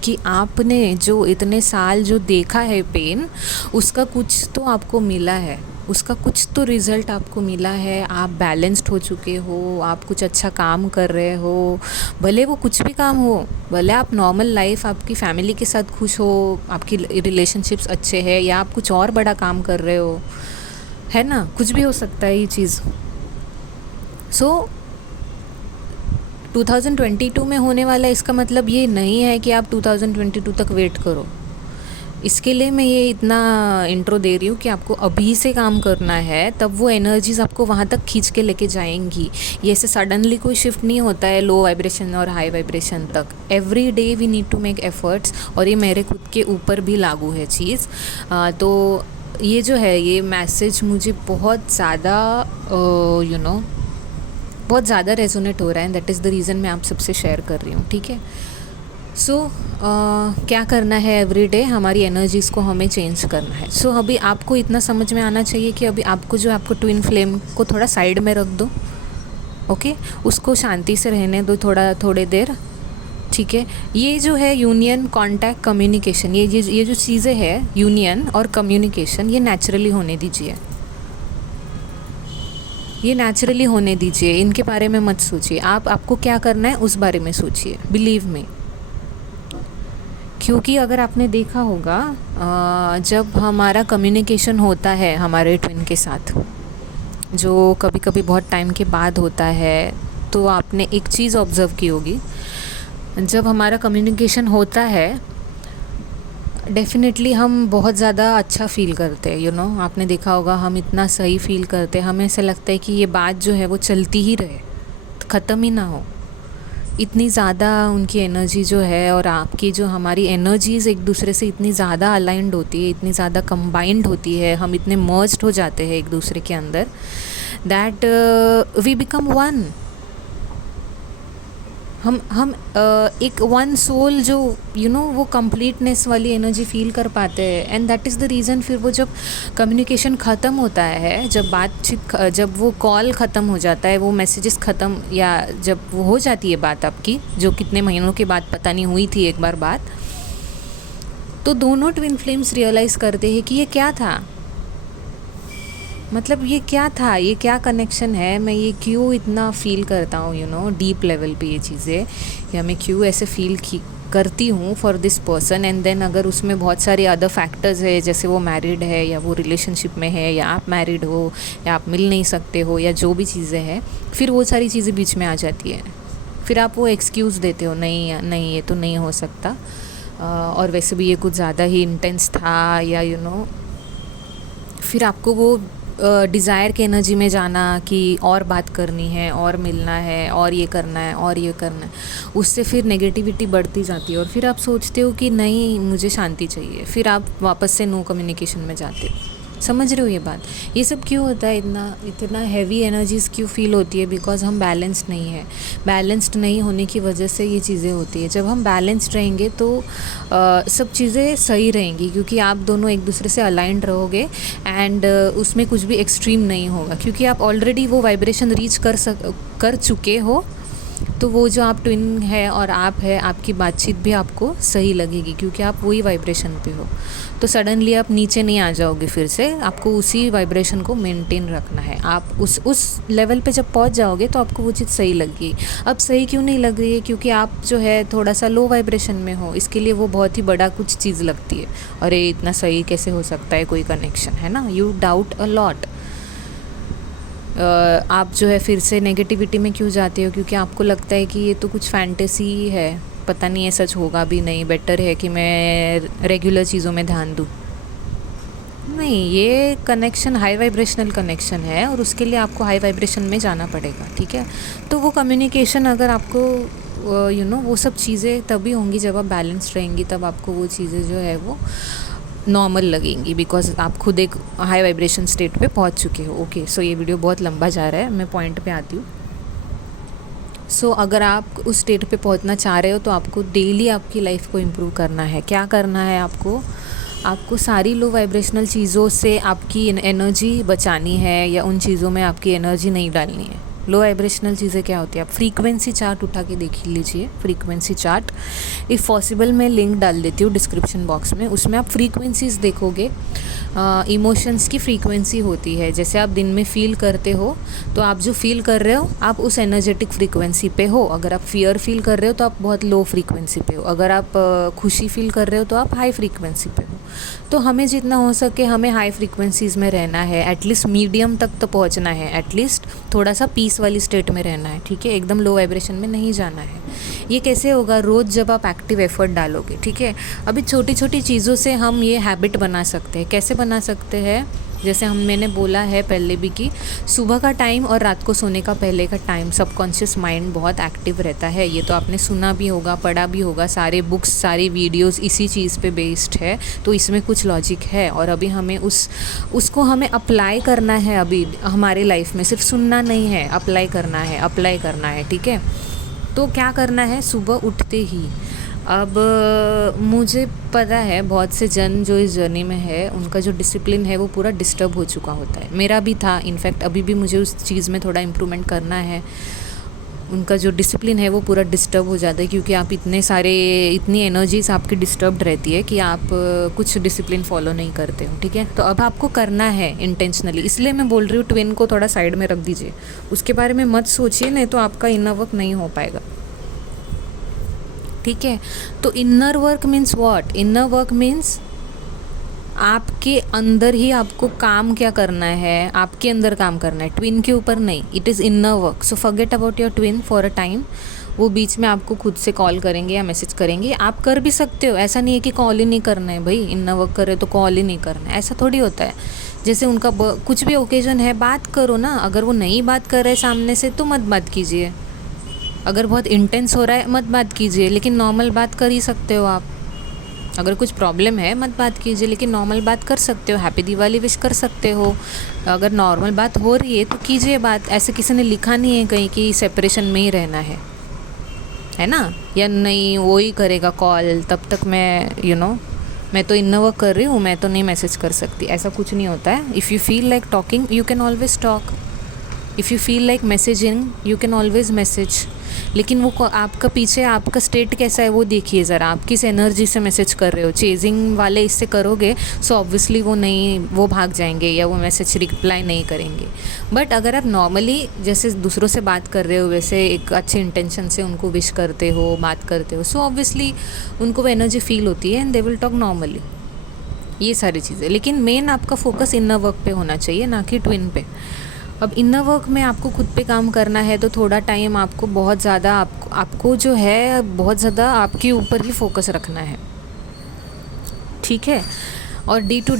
कि आपने जो इतने साल जो देखा है पेन, उसका कुछ तो आपको मिला है, उसका कुछ तो रिज़ल्ट आपको मिला है। आप बैलेंस्ड हो चुके हो, आप कुछ अच्छा काम कर रहे हो, भले वो कुछ भी काम हो, भले आप नॉर्मल लाइफ आपकी फैमिली के साथ खुश हो, आपकी रिलेशनशिप्स अच्छे हैं, या आप कुछ और बड़ा काम कर रहे हो, है ना, कुछ भी हो सकता है ये चीज़। सो 2022 में होने वाला इसका मतलब ये नहीं है कि आप 2022 तक वेट करो। इसके लिए मैं ये इतना इंट्रो दे रही हूँ कि आपको अभी से काम करना है, तब वो एनर्जीज़ आपको वहाँ तक खींच के लेके जाएंगी। ये ऐसे सडनली कोई शिफ्ट नहीं होता है लो वाइब्रेशन और हाई वाइब्रेशन तक। Every day we need to make efforts, और ये मेरे खुद के ऊपर भी लागू है चीज़। तो ये जो है ये मैसेज मुझे बहुत ज़्यादा बहुत ज़्यादा रेजोनेट हो रहा है। दैट इज़ द रीज़न मैं आप सबसे शेयर कर रही हूँ, ठीक है। सो क्या करना है, एवरी डे हमारी एनर्जीज़ को हमें चेंज करना है। सो अभी आपको इतना समझ में आना चाहिए कि अभी आपको जो आपको ट्विन फ्लेम को थोड़ा साइड में रख दो, ओके, उसको शांति से रहने दो थोड़ी देर, ठीक है। ये जो है यूनियन, कांटेक्ट, कम्युनिकेशन, ये जो चीज़ें हैं यूनियन और कम्युनिकेशन, ये नेचुरली होने दीजिए, ये नेचुरली होने दीजिए। इनके बारे में मत सोचिए। आपको क्या करना है उस बारे में सोचिए, बिलीव मी। क्योंकि अगर आपने देखा होगा जब हमारा कम्युनिकेशन होता है हमारे ट्विन के साथ, जो कभी कभी बहुत टाइम के बाद होता है, तो आपने एक चीज़ ऑब्ज़र्व की होगी, जब हमारा कम्युनिकेशन होता है डेफ़िनेटली हम बहुत ज़्यादा अच्छा फ़ील करते हैं। आपने देखा होगा हम इतना सही फ़ील करते हैं, हमें ऐसा लगता है कि ये बात जो है वो चलती ही रहे, ख़त्म ही ना हो। इतनी ज़्यादा उनकी एनर्जी जो है और आपकी जो हमारी एनर्जीज़ एक दूसरे से इतनी ज़्यादा अलाइंड होती है, इतनी ज़्यादा कंबाइंड होती है, हम इतने मर्ज्ड हो जाते हैं एक दूसरे के अंदर, दैट वी बिकम वन। हम एक वन सोल जो वो कंप्लीटनेस वाली एनर्जी फील कर पाते हैं। And that is the reason फिर वो जब कम्युनिकेशन ख़त्म होता है, जब बातचीत, जब वो कॉल ख़त्म हो जाता है, वो मैसेजेस ख़त्म, या जब वो हो जाती है बात आपकी, जो कितने महीनों के बाद पता नहीं हुई थी एक बार बात, तो दोनों ट्विन फ्लेम्स रियलाइज़ करते हैं कि ये क्या था, मतलब ये क्या था, ये क्या कनेक्शन है, मैं ये क्यों इतना फ़ील करता हूँ डीप लेवल पे ये चीज़ें, या मैं क्यों ऐसे फ़ील करती हूँ for this person. And then अगर उसमें बहुत सारे अदर फैक्टर्स है, जैसे वो मैरिड है या वो रिलेशनशिप में है, या आप मैरिड हो, या आप मिल नहीं सकते हो, या जो भी चीज़ें हैं, फिर वो सारी चीज़ें बीच में आ जाती है। फिर आप वो एक्सक्यूज़ देते हो, नहीं ये तो नहीं हो सकता, और वैसे भी ये कुछ ज़्यादा ही इंटेंस था, या फिर आपको वो डिज़ायर के एनर्जी में जाना कि और बात करनी है, और मिलना है, और ये करना है, और ये करना है, उससे फिर नेगेटिविटी बढ़ती जाती है। और फिर आप सोचते हो कि नहीं मुझे शांति चाहिए, फिर आप वापस से नो कम्युनिकेशन में जाते हो। समझ रहे हो ये बात? ये सब क्यों होता है, इतना हैवी एनर्जीज़ क्यों फील होती है? बिकॉज हम बैलेंस्ड नहीं है। बैलेंस्ड नहीं होने की वजह से ये चीज़ें होती है। जब हम बैलेंस्ड रहेंगे तो सब चीज़ें सही रहेंगी, क्योंकि आप दोनों एक दूसरे से अलाइंड रहोगे, एंड उसमें कुछ भी एक्सट्रीम नहीं होगा, क्योंकि आप ऑलरेडी वो वाइब्रेशन रीच कर चुके हो। तो वो जो आप ट्विन है और आप है, आपकी बातचीत भी आपको सही लगेगी क्योंकि आप वही वाइब्रेशन पे हो। तो सडनली आप नीचे नहीं आ जाओगे फिर से, आपको उसी वाइब्रेशन को मेंटेन रखना है। आप उस लेवल पे जब पहुंच जाओगे तो आपको वो चीज़ सही लगेगी। अब सही क्यों नहीं लग रही है? क्योंकि आप जो है थोड़ा सा लो वाइब्रेशन में हो, इसके लिए वो बहुत ही बड़ा कुछ चीज़ लगती है। अरे इतना सही कैसे हो सकता है कोई कनेक्शन, है ना? You doubt a lot. आप जो है फिर से नेगेटिविटी में क्यों जाते हो? क्योंकि आपको लगता है कि ये तो कुछ फैंटेसी है, पता नहीं है सच होगा भी नहीं, बेटर है कि मैं रेगुलर चीज़ों में ध्यान दूँ। नहीं, ये कनेक्शन हाई वाइब्रेशनल कनेक्शन है और उसके लिए आपको हाई वाइब्रेशन में जाना पड़ेगा, ठीक है? तो वो कम्युनिकेशन अगर आपको वो सब चीज़ें तभी होंगी जब आप बैलेंस रहेंगी, तब आपको वो चीज़ें जो है वो नॉर्मल लगेंगी, बिकॉज आप खुद एक हाई वाइब्रेशन स्टेट पे पहुंच चुके हो। ओके, सो ये वीडियो बहुत लंबा जा रहा है, मैं पॉइंट पे आती हूँ। सो अगर आप उस स्टेट पे पहुंचना चाह रहे हो तो आपको डेली आपकी लाइफ को इम्प्रूव करना है। क्या करना है आपको सारी लो वाइब्रेशनल चीज़ों से आपकी एनर्जी बचानी है, या उन चीज़ों में आपकी एनर्जी नहीं डालनी है। लो वाइब्रेशनल चीज़ें क्या होती है? आप फ्रीक्वेंसी चार्ट उठा के देख लीजिए, फ्रीक्वेंसी चार्ट। इफ़ पॉसिबल मैं लिंक डाल देती हूँ डिस्क्रिप्शन बॉक्स में, उसमें आप फ्रीक्वेंसीज देखोगे। इमोशंस की फ्रीक्वेंसी होती है, जैसे आप दिन में फ़ील करते हो तो आप जो फील कर रहे हो आप उस एनर्जेटिक फ्रीक्वेंसी पे हो। अगर आप फियर फील कर रहे हो तो आप बहुत लो फ्रीक्वेंसी पे हो। अगर आप खुशी फील कर रहे हो तो आप हाई फ्रीक्वेंसी पे हो। तो हमें जितना हो सके हमें हाई फ्रीक्वेंसीज़ में रहना है, एटलीस्ट मीडियम तक तो पहुंचना है, एटलीस्ट थोड़ा सा पीस वाली स्टेट में रहना है, ठीक है? एकदम लो वाइब्रेशन में नहीं जाना है। ये कैसे होगा? रोज़ जब आप एक्टिव एफर्ट डालोगे, ठीक है? अभी छोटी छोटी चीज़ों से हम ये हैबिट बना सकते हैं। कैसे बना सकते हैं? जैसे मैंने बोला है पहले भी कि सुबह का टाइम और रात को सोने का पहले का टाइम सबकॉन्शियस माइंड बहुत एक्टिव रहता है। ये तो आपने सुना भी होगा, पढ़ा भी होगा, सारे बुक्स सारी वीडियोस इसी चीज़ पे बेस्ड है, तो इसमें कुछ लॉजिक है। और अभी हमें उसको हमें अप्लाई करना है अभी हमारे लाइफ में, सिर्फ सुनना नहीं है, अप्लाई करना है, ठीक है? तो क्या करना है? सुबह उठते ही, अब मुझे पता है बहुत से जन जो इस जर्नी में है उनका जो डिसिप्लिन है वो पूरा डिस्टर्ब हो चुका होता है। मेरा भी था, इनफैक्ट अभी भी मुझे उस चीज़ में थोड़ा इम्प्रूवमेंट करना है। उनका जो डिसिप्लिन है वो पूरा डिस्टर्ब हो जाता है क्योंकि आप इतनी एनर्जीज आपकी डिस्टर्ब्ड रहती है कि आप कुछ डिसिप्लिन फॉलो नहीं करते हो, ठीक है? तो अब आपको करना है इंटेंशनली, इसलिए मैं बोल रही हूँ ट्विन को थोड़ा साइड में रख दीजिए, उसके बारे में मत सोचिए, नहीं तो आपका इनर वर्क नहीं हो पाएगा, ठीक है? तो inner work means what? Inner work means आपके अंदर ही आपको काम क्या करना है, आपके अंदर काम करना है, ट्विन के ऊपर नहीं। It is inner work. So forget about your twin for a time. वो बीच में आपको खुद से कॉल करेंगे या मैसेज करेंगे, आप कर भी सकते हो। ऐसा नहीं है कि कॉल ही नहीं करना है भाई, इनर वर्क कर रहे हो तो कॉल ही नहीं करना है, ऐसा थोड़ी होता है। जैसे उनका कुछ भी ओकेजन है, बात करो ना। अगर वो नहीं बात कर रहे सामने से तो मत बात कीजिए। अगर बहुत इंटेंस हो रहा है मत बात कीजिए, लेकिन नॉर्मल बात कर ही सकते हो आप। अगर कुछ प्रॉब्लम है मत बात कीजिए, लेकिन नॉर्मल बात कर सकते हो, हैप्पी दिवाली विश कर सकते हो। अगर नॉर्मल बात हो रही है तो कीजिए बात। ऐसे किसी ने लिखा नहीं है कहीं कि सेपरेशन में ही रहना है ना? या नहीं वो ही करेगा कॉल, तब तक मैं तो इनर वर्क कर रही हूँ, मैं तो नहीं मैसेज कर सकती, ऐसा कुछ नहीं होता है। If you feel like talking you can always talk, if you feel like messaging you can always message. लेकिन वो आपका पीछे आपका स्टेट कैसा है वो देखिए ज़रा, आप किस एनर्जी से मैसेज कर रहे हो। चेजिंग वाले इससे करोगे सो ऑब्वियसली वो भाग जाएंगे या वो मैसेज रिप्लाई नहीं करेंगे। बट अगर आप नॉर्मली जैसे दूसरों से बात कर रहे हो वैसे एक अच्छे इंटेंशन से उनको विश करते हो, बात करते हो, सो ऑब्वियसली उनको वो एनर्जी फील होती है and they will talk normally. ये सारी चीज़ें, लेकिन मेन आपका फोकस इनर वर्क पे होना चाहिए, ना कि ट्विन पे। अब इनर वर्क में आपको खुद पे काम करना है तो थोड़ा टाइम आपको बहुत ज़्यादा आपको जो है बहुत ज़्यादा आपके ऊपर ही फोकस रखना है, ठीक है? और डे टू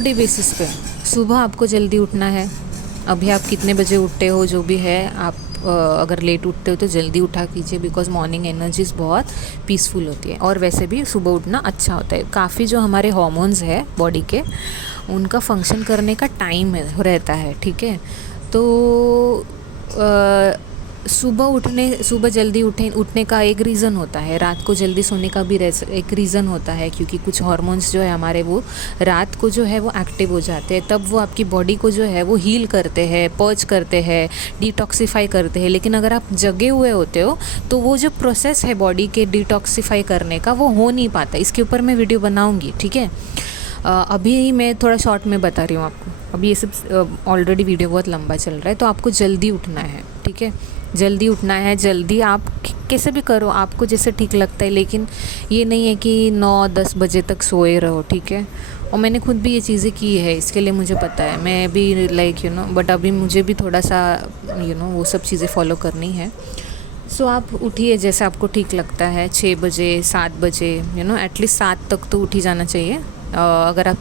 डे बेसिस पे सुबह आपको जल्दी उठना है। अभी आप कितने बजे उठते हो जो भी है, आप अगर लेट उठते हो तो जल्दी उठा कीजिए, बिकॉज मॉर्निंग एनर्जीज बहुत पीसफुल होती है। और वैसे भी सुबह उठना अच्छा होता है, काफ़ी जो हमारे हॉर्मोन्स है बॉडी के उनका फंक्शन करने का टाइम रहता है, ठीक है? तो सुबह जल्दी उठने का एक रीज़न होता है, रात को जल्दी सोने का भी एक रीज़न होता है, क्योंकि कुछ हार्मोन्स जो है हमारे वो रात को जो है वो एक्टिव हो जाते हैं, तब वो आपकी बॉडी को जो है वो हील करते हैं, पर्च करते हैं, डिटॉक्सिफाई करते हैं। लेकिन अगर आप जगे हुए होते हो तो वो जो प्रोसेस है बॉडी के डिटॉक्सिफाई करने का वो हो नहीं पाता। इसके ऊपर मैं वीडियो बनाऊँगी, ठीक है। अभी मैं थोड़ा शॉर्ट में बता रही हूँ आपको। अभी ये सब ऑलरेडी वीडियो बहुत लंबा चल रहा है, तो आपको जल्दी उठना है, ठीक है। जल्दी उठना है, जल्दी आप कैसे भी करो, आपको जैसे ठीक लगता है, लेकिन ये नहीं है कि 9-10 बजे तक सोए रहो, ठीक है। और मैंने खुद भी ये चीज़ें की है, इसके लिए मुझे पता है, मैं भी लाइक बट अभी मुझे भी थोड़ा सा वो सब चीज़ें फॉलो करनी है। सो आप उठिए जैसे आपको ठीक लगता है, 6 बजे 7 बजे एटलीस्ट 7 तक तो उठ ही जाना चाहिए। अगर आप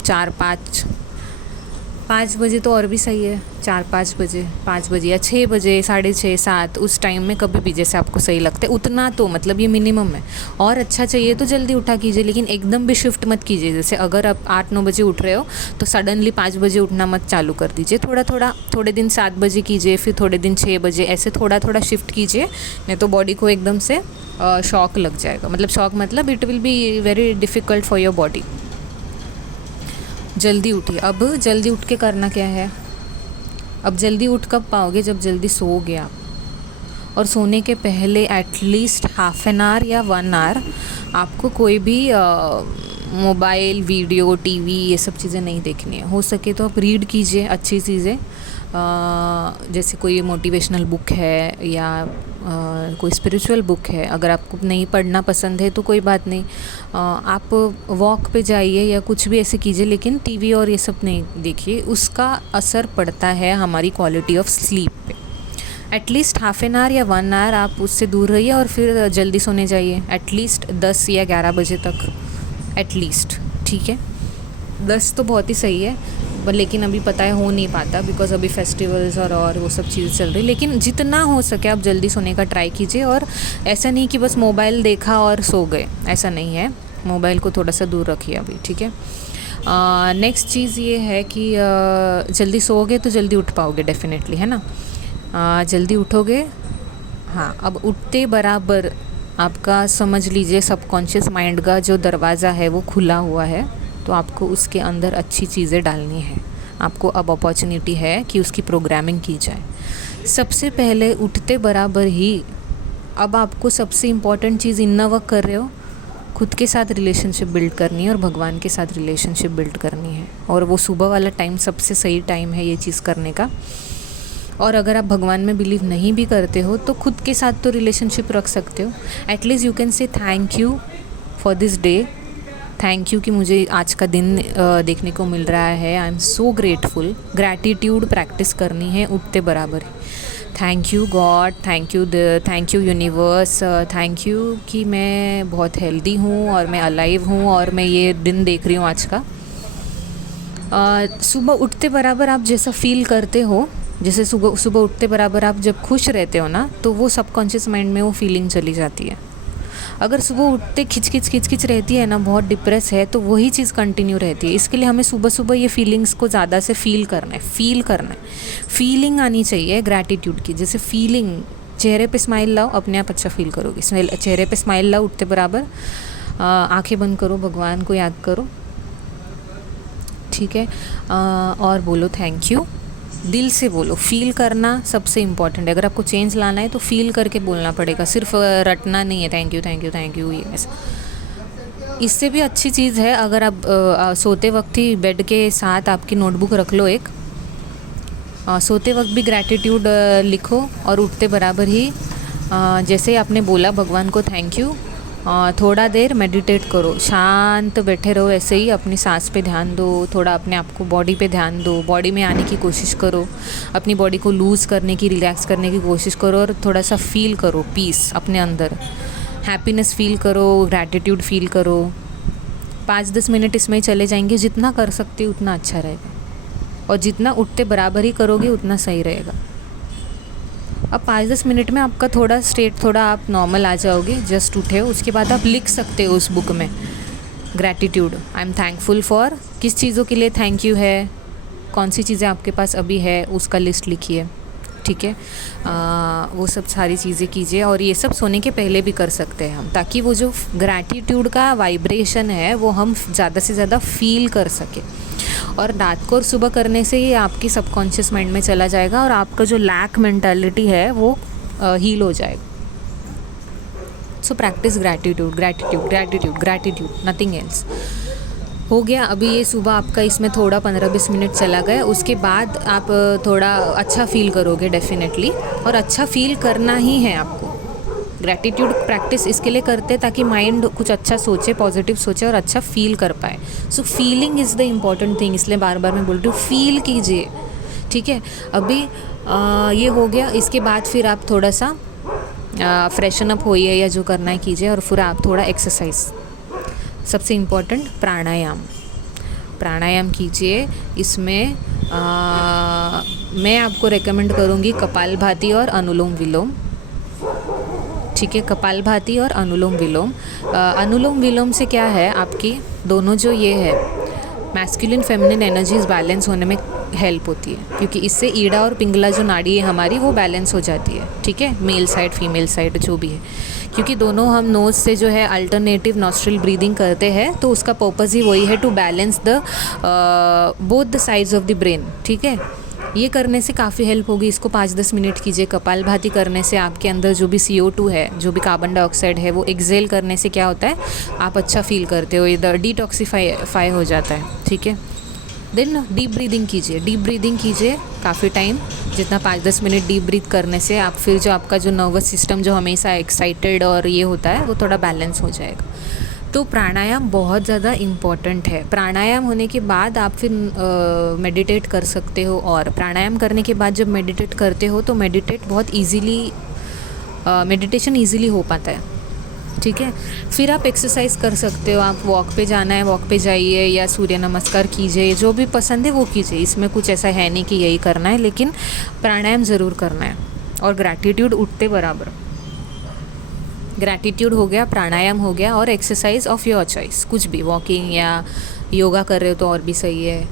5 बजे तो और भी सही है, 5 बजे या 6 बजे, 6:30 7 उस टाइम में कभी भी जैसे आपको सही लगता है उतना, तो मतलब ये मिनिमम है। और अच्छा चाहिए तो जल्दी उठा कीजिए, लेकिन एकदम भी शिफ्ट मत कीजिए। जैसे अगर आप 8-9 बजे उठ रहे हो तो सडनली 5 बजे उठना मत चालू कर दीजिए। थोड़े दिन 7 बजे कीजिए, फिर थोड़े दिन 6 बजे, ऐसे थोड़ा शिफ्ट कीजिए, नहीं तो बॉडी को एकदम से शॉक लग जाएगा। मतलब शॉक मतलब it will be very difficult for your body. जल्दी उठिए। अब जल्दी उठ के करना क्या है, अब जल्दी उठ कब पाओगे, जब जल्दी सोओगे आप। और सोने के पहले एटलीस्ट हाफ एन आवर या 1 आवर आपको कोई भी मोबाइल, वीडियो, टीवी ये सब चीज़ें नहीं देखनी है। हो सके तो आप रीड कीजिए अच्छी चीज़ें, जैसे कोई मोटिवेशनल बुक है या कोई स्पिरिचुअल बुक है। अगर आपको नहीं पढ़ना पसंद है तो कोई बात नहीं, आप वॉक पे जाइए या कुछ भी ऐसे कीजिए, लेकिन टीवी और ये सब नहीं देखिए, उसका असर पड़ता है हमारी क्वालिटी ऑफ स्लीप पे। एटलीस्ट हाफ एन आवर या 1 आवर आप उससे दूर रहिए और फिर जल्दी सोने जाइए, एटलीस्ट 10 या 11 बजे तक एटलीस्ट, ठीक है। 10 तो बहुत ही सही है, लेकिन अभी पता है हो नहीं पाता, बिकॉज़ अभी फेस्टिवल्स और वो सब चीज़ें चल रही। लेकिन जितना हो सके आप जल्दी सोने का ट्राई कीजिए। और ऐसा नहीं कि बस मोबाइल देखा और सो गए, ऐसा नहीं है। मोबाइल को थोड़ा सा दूर रखिए अभी, ठीक है। नेक्स्ट चीज़ ये है कि जल्दी सोओगे तो जल्दी उठ पाओगे डेफिनेटली, है ना। जल्दी उठोगे, हाँ। अब उठते बराबर आपका समझ लीजिए सबकॉन्शियस माइंड का जो दरवाज़ा है वो खुला हुआ है, तो आपको उसके अंदर अच्छी चीज़ें डालनी है। आपको अब अपॉर्चुनिटी है कि उसकी प्रोग्रामिंग की जाए। सबसे पहले उठते बराबर ही अब आपको सबसे इम्पॉर्टेंट चीज़ इतना वर्क कर रहे हो, खुद के साथ रिलेशनशिप बिल्ड करनी है और भगवान के साथ रिलेशनशिप बिल्ड करनी है। और वो सुबह वाला टाइम सबसे सही टाइम है ये चीज़ करने का। और अगर आप भगवान में बिलीव नहीं भी करते हो तो खुद के साथ तो रिलेशनशिप रख सकते हो। At least you can say thank you for this day, thank you कि मुझे आज का दिन देखने को मिल रहा है। I am so grateful. Gratitude practice करनी है उठते बराबर ही। Thank you God, thank you universe, thank you कि मैं बहुत हेल्दी हूँ और मैं अलाइव हूँ और मैं ये दिन देख रही हूँ आज का। सुबह उठते बराबर आप जैसा फील करते हो, जैसे सुबह उठते बराबर आप जब खुश रहते हो ना, तो वो सबकॉन्शियस माइंड में वो फीलिंग चली जाती है। अगर सुबह उठते खिच रहती है ना, बहुत डिप्रेस है, तो वही चीज़ कंटिन्यू रहती है। इसके लिए हमें सुबह ये फीलिंग्स को ज़्यादा से फील करना है। फीलिंग आनी चाहिए ग्रैटिट्यूड की। जैसे फीलिंग, चेहरे पे स्माइल लाओ, अपने आप अच्छा फील करोगे। चेहरे पे स्माइल लाओ उठते बराबर, आंखें बंद करो, भगवान को याद करो, ठीक है। और बोलो थैंक यू, दिल से बोलो। फील करना सबसे इम्पॉर्टेंट है। अगर आपको चेंज लाना है तो फील करके बोलना पड़ेगा, सिर्फ रटना नहीं है थैंक यू ये ऐसा। इससे भी अच्छी चीज़ है, अगर आप सोते वक्त ही बेड के साथ आपकी नोटबुक रख लो एक, सोते वक्त भी ग्रैटिट्यूड लिखो और उठते बराबर ही जैसे आपने बोला भगवान को थैंक यू, थोड़ा देर मेडिटेट करो, शांत बैठे रहो, ऐसे ही अपनी सांस पे ध्यान दो, थोड़ा अपने आप को बॉडी पे ध्यान दो, बॉडी में आने की कोशिश करो, अपनी बॉडी को लूज़ करने की, रिलैक्स करने की कोशिश करो और थोड़ा सा फील करो पीस अपने अंदर, हैप्पीनेस फील करो, ग्रैटिट्यूड फील करो। 5-10 मिनट इसमें ही चले जाएंगे, जितना कर सकते हो उतना अच्छा रहेगा और जितना उठते बराबर ही करोगे उतना सही रहेगा। अब 5-10 मिनट में आपका थोड़ा आप नॉर्मल आ जाओगे, जस्ट उठे हो। उसके बाद आप लिख सकते हो उस बुक में gratitude, I am thankful for, किस चीज़ों के लिए थैंक यू है, कौन सी चीज़ें आपके पास अभी है उसका लिस्ट लिखिए, ठीक है। वो सब सारी चीज़ें कीजिए, और ये सब सोने के पहले भी कर सकते हैं हम, ताकि वो जो ग्रैटिट्यूड का वाइब्रेशन है वो हम ज़्यादा से ज़्यादा फील कर सकें। और रात को और सुबह करने से ये आपकी सबकॉन्शियस माइंड में चला जाएगा और आपका जो लैक मेंटालिटी है वो हील हो जाएगा। So practice gratitude, gratitude, gratitude, gratitude, nothing else. हो गया। अभी ये सुबह आपका इसमें थोड़ा 15-20 मिनट चला गया, उसके बाद आप थोड़ा अच्छा फील करोगे डेफिनेटली, और अच्छा फील करना ही है आपको। ग्रैटिट्यूड प्रैक्टिस इसके लिए करते हैं ताकि माइंड कुछ अच्छा सोचे, पॉजिटिव सोचे और अच्छा फील कर पाए। So feeling is the important thing, इसलिए बार बार मैं बोल रही हूँ फील कीजिए, ठीक है। अभी ये हो गया। इसके बाद फिर आप थोड़ा सा फ्रेशन अप होइए या जो करना है कीजिए, और फिर आप थोड़ा एक्सरसाइज, सबसे इम्पोर्टेंट प्राणायाम, प्राणायाम कीजिए। इसमें मैं आपको रेकमेंड करूँगी कपालभाति और अनुलोम विलोम, ठीक है। कपालभाति और अनुलोम विलोम। अनुलोम विलोम से क्या है, आपकी दोनों जो ये है मैस्कुलिन फेमिनिन एनर्जीज बैलेंस होने में हेल्प होती है, क्योंकि इससे ईड़ा और पिंगला जो नाड़ी है हमारी वो बैलेंस हो जाती है, ठीक है। मेल साइड फीमेल साइड जो भी है, क्योंकि दोनों हम नोज़ से जो है अल्टरनेटिव नॉस्ट्रल ब्रीदिंग करते हैं, तो उसका पर्पज़ ही वही है to balance the both the sides of the brain, ठीक है। ये करने से काफ़ी हेल्प होगी। इसको 5-10 मिनट कीजिए। कपालभाति करने से आपके अंदर जो भी CO2 है, जो भी कार्बन डाइऑक्साइड है, वो एक्सेल करने से क्या होता है, आप अच्छा फील करते हो, इधर डिटॉक्सीफाई हो जाता है, ठीक है। देन डीप ब्रीदिंग कीजिए, डीप ब्रीदिंग कीजिए काफ़ी टाइम, जितना 5-10 मिनट डीप ब्रीथ करने से आप फिर जो आपका जो नर्वस सिस्टम जो हमेशा एक्साइटेड और ये होता है वो थोड़ा बैलेंस हो जाएगा। तो प्राणायाम बहुत ज़्यादा इम्पॉर्टेंट है। प्राणायाम होने के बाद आप फिर मेडिटेट कर सकते हो, और प्राणायाम करने के बाद जब मेडिटेट करते हो तो मेडिटेट बहुत इजीली मेडिटेशन इजीली हो पाता है, ठीक है। फिर आप एक्सरसाइज कर सकते हो। आप वॉक पे जाना है वॉक पे जाइए, या सूर्य नमस्कार कीजिए, जो भी पसंद है वो कीजिए। इसमें कुछ ऐसा है नहीं कि यही करना है, लेकिन प्राणायाम ज़रूर करना है। और ग्रैटिट्यूड उठते बराबर, ग्रैटिट्यूड हो गया, प्राणायाम हो गया, और एक्सरसाइज ऑफ योर चॉइस, कुछ भी, वॉकिंग या योगा कर रहे हो तो और भी सही है,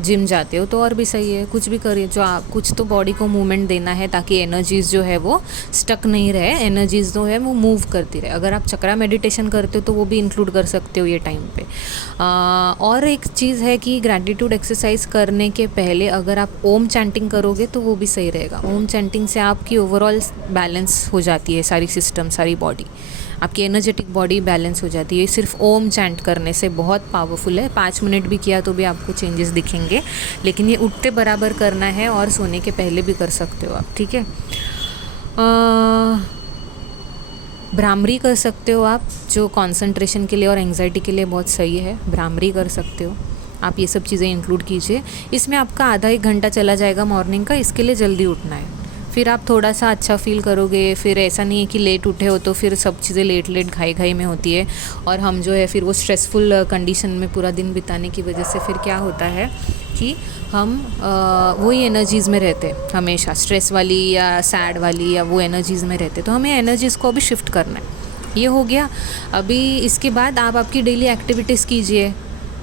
जिम जाते हो तो और भी सही है, कुछ भी करिए। जो आप कुछ तो बॉडी को मूवमेंट देना है ताकि एनर्जीज़ जो है वो स्टक नहीं रहे, एनर्जीज़ जो है वो मूव करती रहे। अगर आप चक्रा मेडिटेशन करते हो तो वो भी इंक्लूड कर सकते हो ये टाइम पे। और एक चीज़ है कि ग्रैटिट्यूड एक्सरसाइज करने के पहले अगर आप ओम चैंटिंग करोगे तो वो भी सही रहेगा। ओम चैंटिंग से आपकी ओवरऑल बैलेंस हो जाती है, सारी सिस्टम, सारी बॉडी, आपकी एनर्जेटिक बॉडी बैलेंस हो जाती है। सिर्फ ओम चैंट करने से बहुत पावरफुल है। 5 मिनट भी किया तो भी आपको चेंजेस दिखेंगे, लेकिन ये उठते बराबर करना है और सोने के पहले भी कर सकते हो आप, ठीक है। भ्रामरी कर सकते हो आप, जो कंसंट्रेशन के लिए और एंजाइटी के लिए बहुत सही है। भ्रामरी कर सकते हो आप, ये सब चीज़ें इंक्लूड कीजिए। इसमें आपका आधा 1 घंटा चला जाएगा मॉर्निंग का, इसके लिए जल्दी उठना है। फिर आप थोड़ा सा अच्छा फील करोगे। फिर ऐसा नहीं है कि लेट उठे हो तो फिर सब चीज़ें लेट घाई में होती है, और हम जो है फिर वो स्ट्रेसफुल कंडीशन में पूरा दिन बिताने की वजह से फिर क्या होता है कि हम वही एनर्जीज़ में रहते हमेशा, स्ट्रेस वाली या सैड वाली या वो एनर्जीज़ में रहते। तो हमें एनर्जीज़ को अभी शिफ्ट करना है। ये हो गया। अभी इसके बाद आप आपकी डेली एक्टिविटीज़ कीजिए।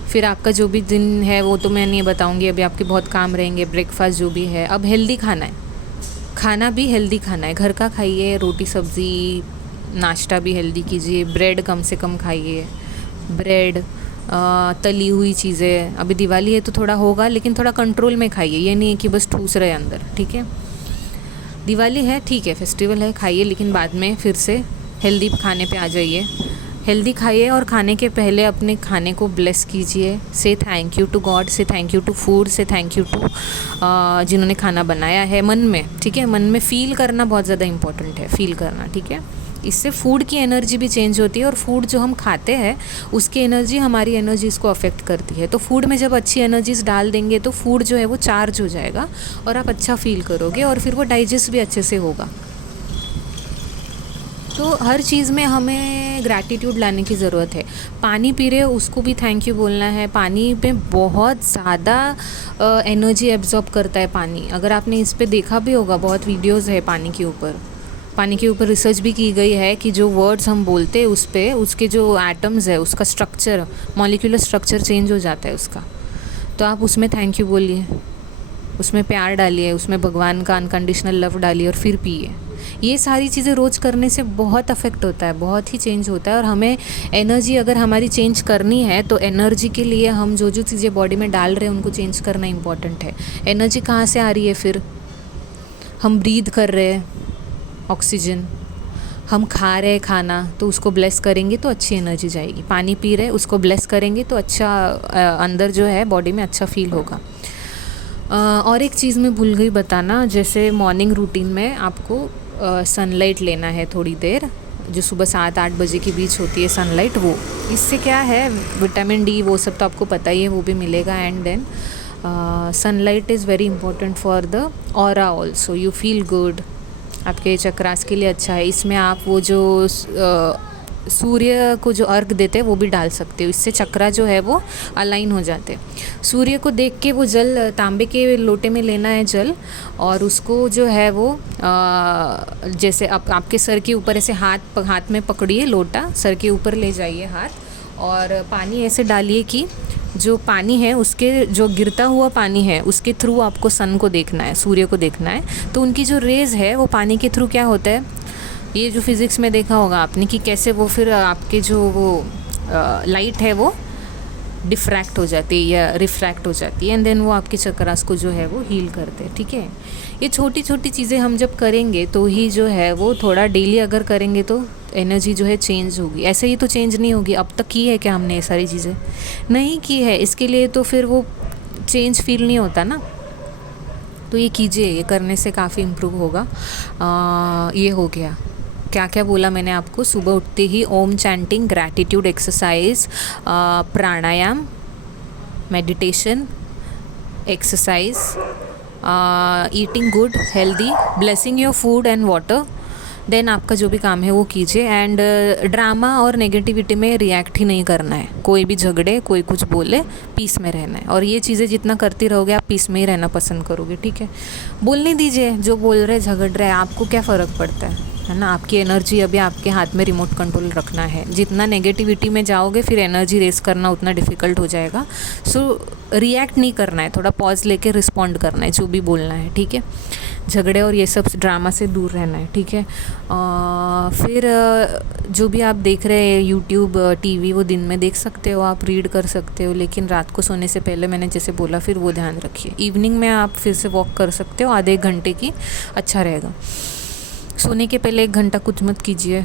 फिर आपका जो भी दिन है वो तो मैं नहीं बताऊँगी, अभी आपके बहुत काम रहेंगे। ब्रेकफास्ट जो भी है, अब हेल्दी खाना है, खाना भी हेल्दी खाना है, घर का खाइए, रोटी सब्ज़ी, नाश्ता भी हेल्दी कीजिए। ब्रेड कम से कम खाइए, ब्रेड, तली हुई चीज़ें। अभी दिवाली है तो थोड़ा होगा, लेकिन थोड़ा कंट्रोल में खाइए, ये नहीं है कि बस ठूस रहे अंदर, ठीक है। दिवाली है, ठीक है, फेस्टिवल है, खाइए, लेकिन बाद में फिर से हेल्दी खाने पे आ जाइए। हेल्दी खाइए, और खाने के पहले अपने खाने को ब्लेस कीजिए। से थैंक यू टू गॉड, से थैंक यू टू फूड, से थैंक यू टू जिन्होंने खाना बनाया है, मन में, ठीक है। मन में फ़ील करना बहुत ज़्यादा इंपॉर्टेंट है, फ़ील करना, ठीक है। इससे फूड की एनर्जी भी चेंज होती है, और फूड जो हम खाते हैं उसकी एनर्जी हमारी एनर्जीज़ को अफेक्ट करती है। तो फूड में जब अच्छी एनर्जीज़ डाल देंगे तो फूड जो है वो चार्ज हो जाएगा और आप अच्छा फील करोगे, और फिर वो डाइजेस्ट भी अच्छे से होगा। तो हर चीज़ में हमें ग्रैटिट्यूड लाने की ज़रूरत है। पानी पी रहे हो उसको भी थैंक यू बोलना है। पानी में बहुत ज़्यादा एनर्जी एब्जॉर्ब करता है पानी। अगर आपने इस पे देखा भी होगा, बहुत वीडियोस है पानी के ऊपर। पानी के ऊपर रिसर्च भी की गई है कि जो वर्ड्स हम बोलते हैं उस पे, उसके जो एटम्स है, उसका स्ट्रक्चर, मॉलिक्यूलर स्ट्रक्चर चेंज हो जाता है उसका। तो आप उसमें थैंक यू बोलिए, उसमें प्यार डालिए, उसमें भगवान का अनकंडीशनल लव डालिए और फिर पिए। ये सारी चीज़ें रोज़ करने से बहुत अफेक्ट होता है, बहुत ही चेंज होता है। और हमें एनर्जी अगर हमारी चेंज करनी है तो एनर्जी के लिए हम जो जो चीज़ें बॉडी में डाल रहे हैं उनको चेंज करना इम्पॉर्टेंट है। एनर्जी कहाँ से आ रही है? फिर हम ब्रीद कर रहे हैं ऑक्सीजन, हम खा रहे हैं खाना तो उसको ब्लेस करेंगे तो अच्छी एनर्जी जाएगी। पानी पी रहे उसको ब्लेस करेंगे तो अच्छा अंदर जो है बॉडी में अच्छा फील होगा। और एक चीज़ मैं भूल गई बताना, जैसे मॉर्निंग रूटीन में आपको सनलाइट लेना है थोड़ी देर, जो सुबह 7-8 बजे के बीच होती है सनलाइट। वो इससे क्या है, विटामिन डी वो सब तो आपको पता ही है, वो भी मिलेगा। And then sunlight is very important for the aura also, you feel good, आपके चक्रास के लिए अच्छा है। इसमें आप वो जो सूर्य को जो अर्घ देते हैं वो भी डाल सकते हो, इससे चक्रा जो है वो अलाइन हो जाते हैं। सूर्य को देख के वो जल तांबे के लोटे में लेना है जल, और उसको जो है वो जैसे आपके सर के ऊपर ऐसे हाथ में पकड़िए लोटा, सर के ऊपर ले जाइए हाथ, और पानी ऐसे डालिए कि जो पानी है उसके जो गिरता हुआ पानी है उसके थ्रू आपको सन को देखना है, सूर्य को देखना है। तो उनकी जो रेज़ है वो पानी के थ्रू क्या होता है, ये जो फिज़िक्स में देखा होगा आपने कि कैसे वो फिर आपके जो वो लाइट है वो डिफ्रैक्ट हो जाती है या रिफ्रैक्ट हो जाती है, एंड देन वो आपके चक्रास को जो है वो हील करते हैं। ठीक है, ये छोटी छोटी चीज़ें हम जब करेंगे तो ही जो है वो थोड़ा डेली अगर करेंगे तो एनर्जी जो है चेंज होगी। ऐसे ही तो चेंज नहीं होगी। अब तक की है क्या हमने ये सारी चीज़ें? नहीं की है, इसके लिए तो फिर वो चेंज फील नहीं होता ना। तो ये कीजिए, ये करने से काफ़ी इम्प्रूव होगा। ये हो गया, क्या क्या बोला मैंने आपको? सुबह उठते ही Om chanting, gratitude exercise, pranayama, meditation, exercise, eating good healthy, blessing your food and water. Then आपका जो भी काम है वो कीजिए। एंड ड्रामा और नेगेटिविटी में रिएक्ट ही नहीं करना है। कोई भी झगड़े, कोई कुछ बोले, पीस में रहना है। और ये चीज़ें जितना करती रहोगे आप पीस में ही रहना पसंद करोगे। ठीक है, बोलने दीजिए, जो बोल रहे झगड़ रहे, आपको क्या फ़र्क पड़ता है ना? आपकी एनर्जी अभी आपके हाथ में रिमोट कंट्रोल रखना है। जितना नेगेटिविटी में जाओगे फिर एनर्जी रेस करना उतना डिफ़िकल्ट हो जाएगा। सो रिएक्ट नहीं करना है, थोड़ा पॉज लेके रिस्पॉन्ड करना है जो भी बोलना है। ठीक है, झगड़े और ये सब ड्रामा से दूर रहना है। ठीक है, फिर जो भी आप देख रहे हैं यूट्यूब, टीवी, वो दिन में देख सकते हो, आप रीड कर सकते हो, लेकिन रात को सोने से पहले मैंने जैसे बोला फिर वो ध्यान रखिए। इवनिंग में आप फिर से वॉक कर सकते हो आधे 1 घंटे की, अच्छा रहेगा। सोने के पहले 1 घंटा कुछ मत कीजिए,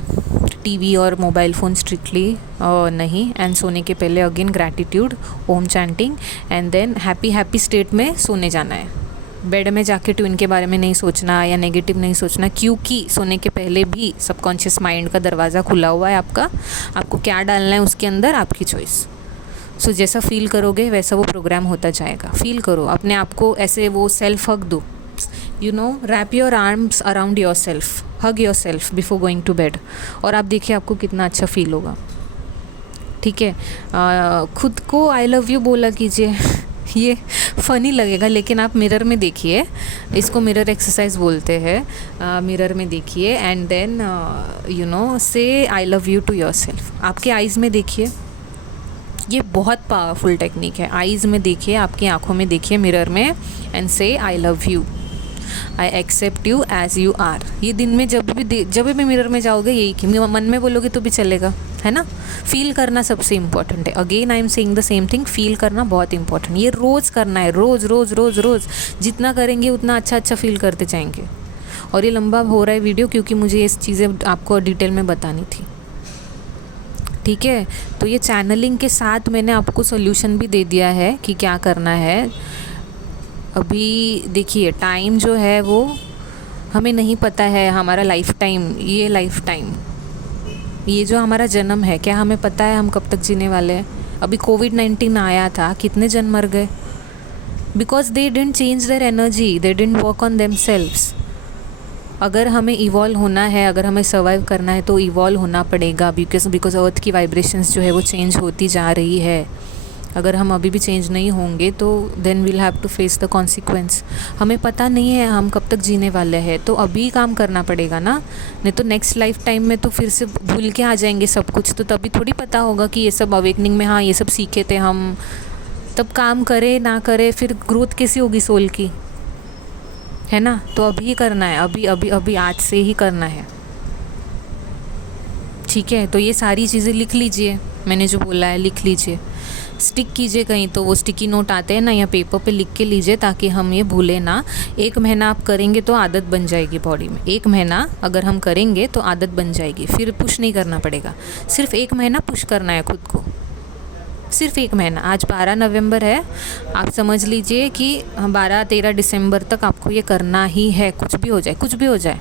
टीवी और मोबाइल फ़ोन स्ट्रिक्टली नहीं। एंड सोने के पहले again gratitude, Om chanting, and then happy state में सोने जाना है। बेड में जाके ट्विन के बारे में नहीं सोचना या नेगेटिव नहीं सोचना, क्योंकि सोने के पहले भी सबकॉन्शियस माइंड का दरवाज़ा खुला हुआ है आपका। आपको क्या डालना है उसके अंदर, आपकी चॉइस। सो जैसा फील करोगे वैसा वो प्रोग्राम होता जाएगा। फील करो अपने आप को, ऐसे वो सेल्फ हग दो, you know, wrap your arms around yourself, hug yourself before going to bed, और आप देखिए आपको कितना अच्छा फील होगा। ठीक है, खुद को आई लव यू बोला कीजिए। ये फ़नी लगेगा लेकिन आप मिरर में देखिए, इसको मिरर एक्सरसाइज बोलते हैं। मिरर में देखिए and then you know say I love you to yourself. आपके आइज़ में देखिए, ये बहुत पावरफुल टेक्निक है। आइज़ में देखिए, आपकी आंखों में देखिए मिरर में, and say I love you, I accept you as you are. ये दिन में जब भी मिरर में जाओगे यही कि मन में बोलोगे तो भी चलेगा, है ना। फील करना सबसे इम्पॉर्टेंट है। Again I am saying the same thing, feel करना बहुत इंपॉर्टेंट। ये रोज़ करना है, रोज़ रोज़ रोज़ रोज़। जितना करेंगे उतना अच्छा फील करते जाएंगे। और ये लंबा हो रहा है वीडियो क्योंकि मुझे ये चीज़ें आपको डिटेल में बतानी थी। ठीक है, तो ये चैनलिंग के साथ मैंने आपको सोल्यूशन भी दे दिया है कि क्या करना है। अभी देखिए टाइम जो है वो हमें नहीं पता है, हमारा लाइफ टाइम, ये जो हमारा जन्म है, क्या हमें पता है हम कब तक जीने वाले हैं? अभी कोविड-19 आया था, कितने जन मर गए? Because they didn't change their energy, they didn't work on themselves. अगर हमें इवॉल्व होना है, अगर हमें सर्वाइव करना है तो इवॉल्व होना पड़ेगा, बिकॉज अर्थ की वाइब्रेशंस जो है वो चेंज होती जा रही है। अगर हम अभी भी चेंज नहीं होंगे तो then we'll have to face the consequence. हमें पता नहीं है हम कब तक जीने वाले हैं, तो अभी काम करना पड़ेगा ना, नहीं तो नेक्स्ट लाइफ टाइम में तो फिर से भूल के आ जाएंगे सब कुछ। तो तभी थोड़ी पता होगा कि ये सब अवेकनिंग में हाँ ये सब सीखे थे हम, तब काम करे ना करे फिर ग्रोथ कैसी होगी सोल की? है ना। तो अभी करना है, अभी अभी अभी आज से ही करना है, ठीक है। तो ये सारी चीज़ें लिख लीजिए, मैंने जो बोला है लिख लीजिए, स्टिक कीजिए कहीं, तो वो स्टिकी नोट आते हैं ना, या पेपर पे लिख के लीजिए ताकि हम ये भूलें ना। 1 महीना आप करेंगे तो आदत बन जाएगी बॉडी में, 1 महीना अगर हम करेंगे तो आदत बन जाएगी, फिर पुश नहीं करना पड़ेगा। सिर्फ 1 महीना पुश करना है खुद को, सिर्फ 1 महीना। आज 12 नवंबर है, आप समझ लीजिए कि 12-13 दिसंबर तक आपको ये करना ही है, कुछ भी हो जाए, कुछ भी हो जाए।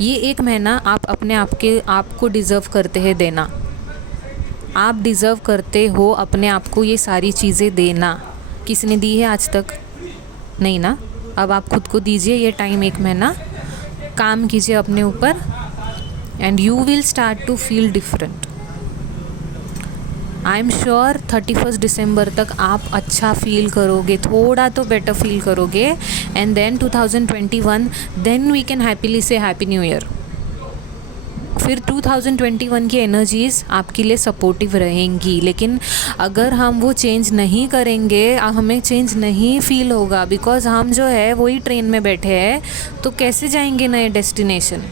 ये 1 महीना आप अपने आपको डिज़र्व करते हैं देना, आप डिज़र्व करते हो अपने आप को ये सारी चीज़ें देना। किसने दी है आज तक? नहीं ना। अब आप खुद को दीजिए ये टाइम, 1 महीना काम कीजिए अपने ऊपर, and you will start to feel different. I am sure 31 दिसंबर तक आप अच्छा फील करोगे, थोड़ा तो बेटर फील करोगे, and then 2021 then we can happily say happy new year. फिर 2021 की एनर्जीज़ आपके लिए सपोर्टिव रहेंगी। लेकिन अगर हम वो चेंज नहीं करेंगे, हमें चेंज नहीं फील होगा, बिकॉज हम जो है वही ट्रेन में बैठे हैं, तो कैसे जाएंगे नए डेस्टिनेशन?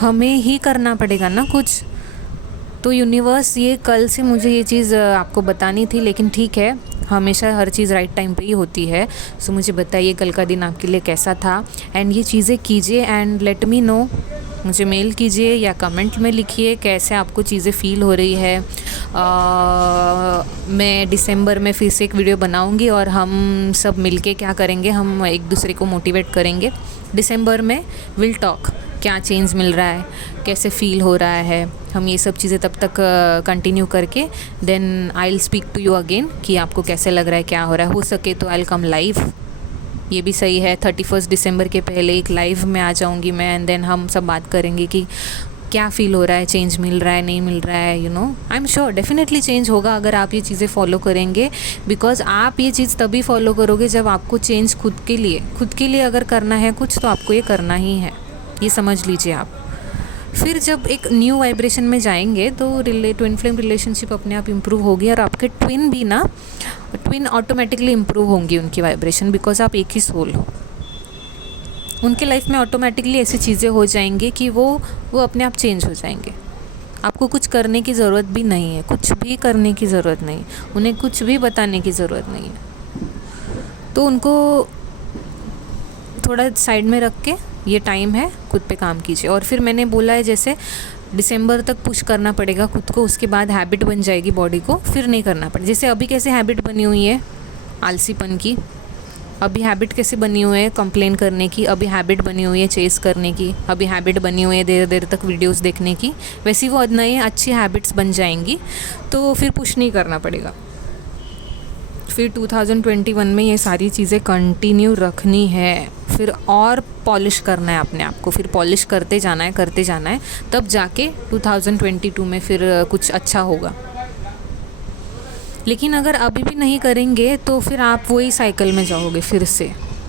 हमें ही करना पड़ेगा ना कुछ। तो यूनिवर्स, ये कल से मुझे ये चीज़ आपको बतानी थी, लेकिन ठीक है, हमेशा हर चीज़ राइट टाइम पे ही होती है। सो मुझे बताइए कल का दिन आपके लिए कैसा था, एंड ये चीज़ें कीजिए एंड लेट मी नो। मुझे मेल कीजिए या कमेंट में लिखिए कैसे आपको चीज़ें फ़ील हो रही है। मैं दिसंबर में फिर से एक वीडियो बनाऊंगी और हम सब मिलके क्या करेंगे, हम एक दूसरे को मोटिवेट करेंगे। दिसंबर में विल टॉक, क्या चेंज मिल रहा है, कैसे फ़ील हो रहा है, हम ये सब चीज़ें तब तक कंटिन्यू करके then I will speak to you again कि आपको कैसे लग रहा है, क्या हो रहा है। हो सके तो आई विल कम लाइव, ये भी सही है। 31 दिसंबर के पहले एक लाइव में आ जाऊंगी मैं, एंड देन हम सब बात करेंगे कि क्या फ़ील हो रहा है, चेंज मिल रहा है, नहीं मिल रहा है। You know, I am sure definitely change होगा अगर आप ये चीज़ें फॉलो करेंगे, बिकॉज आप ये चीज़ तभी फॉलो करोगे जब आपको चेंज खुद के लिए अगर करना है कुछ, तो आपको ये करना ही है, ये समझ लीजिए आप। फिर जब एक न्यू वाइब्रेशन में जाएंगे तो ट्विन फ्लेम रिलेशनशिप अपने आप इम्प्रूव होगी, और आपके ट्विन ऑटोमेटिकली इम्प्रूव होंगी उनकी वाइब्रेशन, बिकॉज आप एक ही सोल हो। उनके लाइफ में ऑटोमेटिकली ऐसी चीज़ें हो जाएंगी कि वो अपने आप चेंज हो जाएंगे। आपको कुछ करने की ज़रूरत भी नहीं है, कुछ भी करने की ज़रूरत नहीं, उन्हें कुछ भी बताने की ज़रूरत नहीं है। तो उनको थोड़ा साइड में रख के ये टाइम है, खुद पे काम कीजिए। और फिर मैंने बोला है जैसे दिसंबर तक पुश करना पड़ेगा खुद को, उसके बाद हैबिट बन जाएगी बॉडी को, फिर नहीं करना पड़ेगा। जैसे अभी कैसे हैबिट बनी हुई है आलसीपन की, अभी हैबिट कैसे बनी हुई है कंप्लेन करने की, अभी हैबिट बनी हुई है चेस करने की, अभी हैबिट बनी हुई है देर देर तक वीडियोस देखने की, वैसी वो नई अच्छी हैबिट्स बन जाएंगी, तो फिर पुश नहीं करना पड़ेगा। फिर 2021 में ये सारी चीज़ें कंटिन्यू रखनी है, फिर और पॉलिश करना है अपने आप को, फिर पॉलिश करते जाना है, तब जाके 2022 में फिर कुछ अच्छा होगा। लेकिन अगर अभी भी नहीं करेंगे तो फिर आप वही साइकिल में जाओगे फिर से,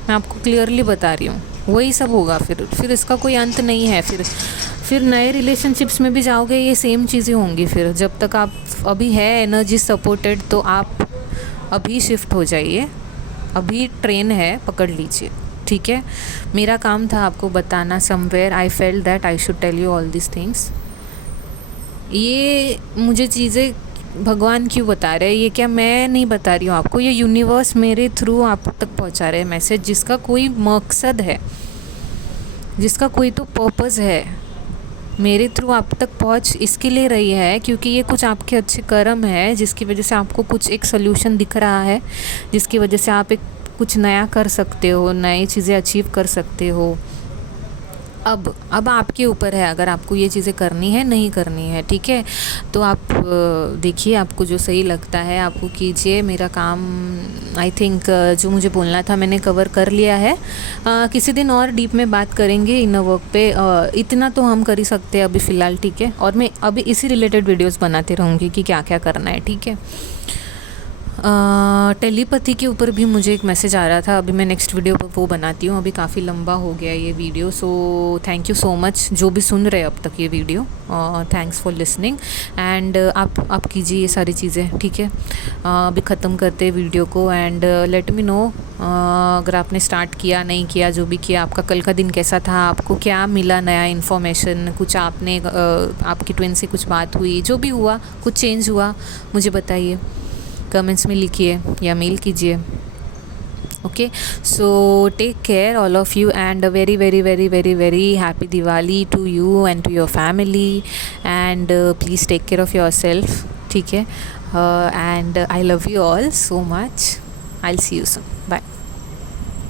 मैं आपको क्लियरली बता रही हूँ, वही सब होगा। फिर इसका कोई अंत नहीं है। फिर नए रिलेशनशिप्स में भी जाओगे, ये सेम चीज़ें होंगी। फिर जब तक आप अभी है एनर्जी सपोर्टेड, तो आप अभी शिफ्ट हो जाइए, अभी ट्रेन है, पकड़ लीजिए, ठीक है। मेरा काम था आपको बताना, somewhere I felt that I should tell you all this things. ये मुझे चीज़ें भगवान क्यों बता रहे हैं, ये क्या मैं नहीं बता रही हूँ आपको, ये यूनिवर्स मेरे थ्रू आप तक पहुँचा रहे हैं मैसेज, जिसका कोई मकसद है, जिसका कोई तो पर्पज़ है। मेरे थ्रू आप तक पहुँच इसके लिए रही है क्योंकि ये कुछ आपके अच्छे कर्म है, जिसकी वजह से आपको कुछ एक सल्यूशन दिख रहा है, जिसकी वजह से आप एक कुछ नया कर सकते हो, नई चीज़ें अचीव कर सकते हो। अब आपके ऊपर है अगर आपको ये चीज़ें करनी है नहीं करनी है, ठीक है। तो आप देखिए, आपको जो सही लगता है आपको कीजिए। मेरा काम आई थिंक जो मुझे बोलना था मैंने कवर कर लिया है। किसी दिन और डीप में बात करेंगे इनर वर्क पे, इतना तो हम कर ही सकते हैं अभी फ़िलहाल, ठीक है। और मैं अभी इसी रिलेटेड वीडियोस बनाती रहूँगी कि क्या क्या करना है, ठीक है। टेलीपैथी के ऊपर भी मुझे एक मैसेज आ रहा था, अभी मैं नेक्स्ट वीडियो पर वो बनाती हूँ, अभी काफ़ी लंबा हो गया ये video. So thank you so much जो भी सुन रहे अब तक ये video, thanks for listening. And आप कीजिए ये सारी चीज़ें, ठीक है। अभी ख़त्म करते हैं वीडियो को, एंड लेट मी नो अगर आपने स्टार्ट किया नहीं किया, जो भी किया, आपका कल का दिन कैसा था, आपको क्या मिला नया इन्फॉर्मेशन, कुछ आपने आपकी ट्विन से कुछ बात हुई, जो भी हुआ, कुछ चेंज हुआ, मुझे बताइए, कमेंट्स में लिखिए या मेल कीजिए। Okay, so take care all of you, and a very very very very very happy Diwali to you and to your family, and please take care of yourself, ठीक है। And I love you all so much, I will see you soon, bye.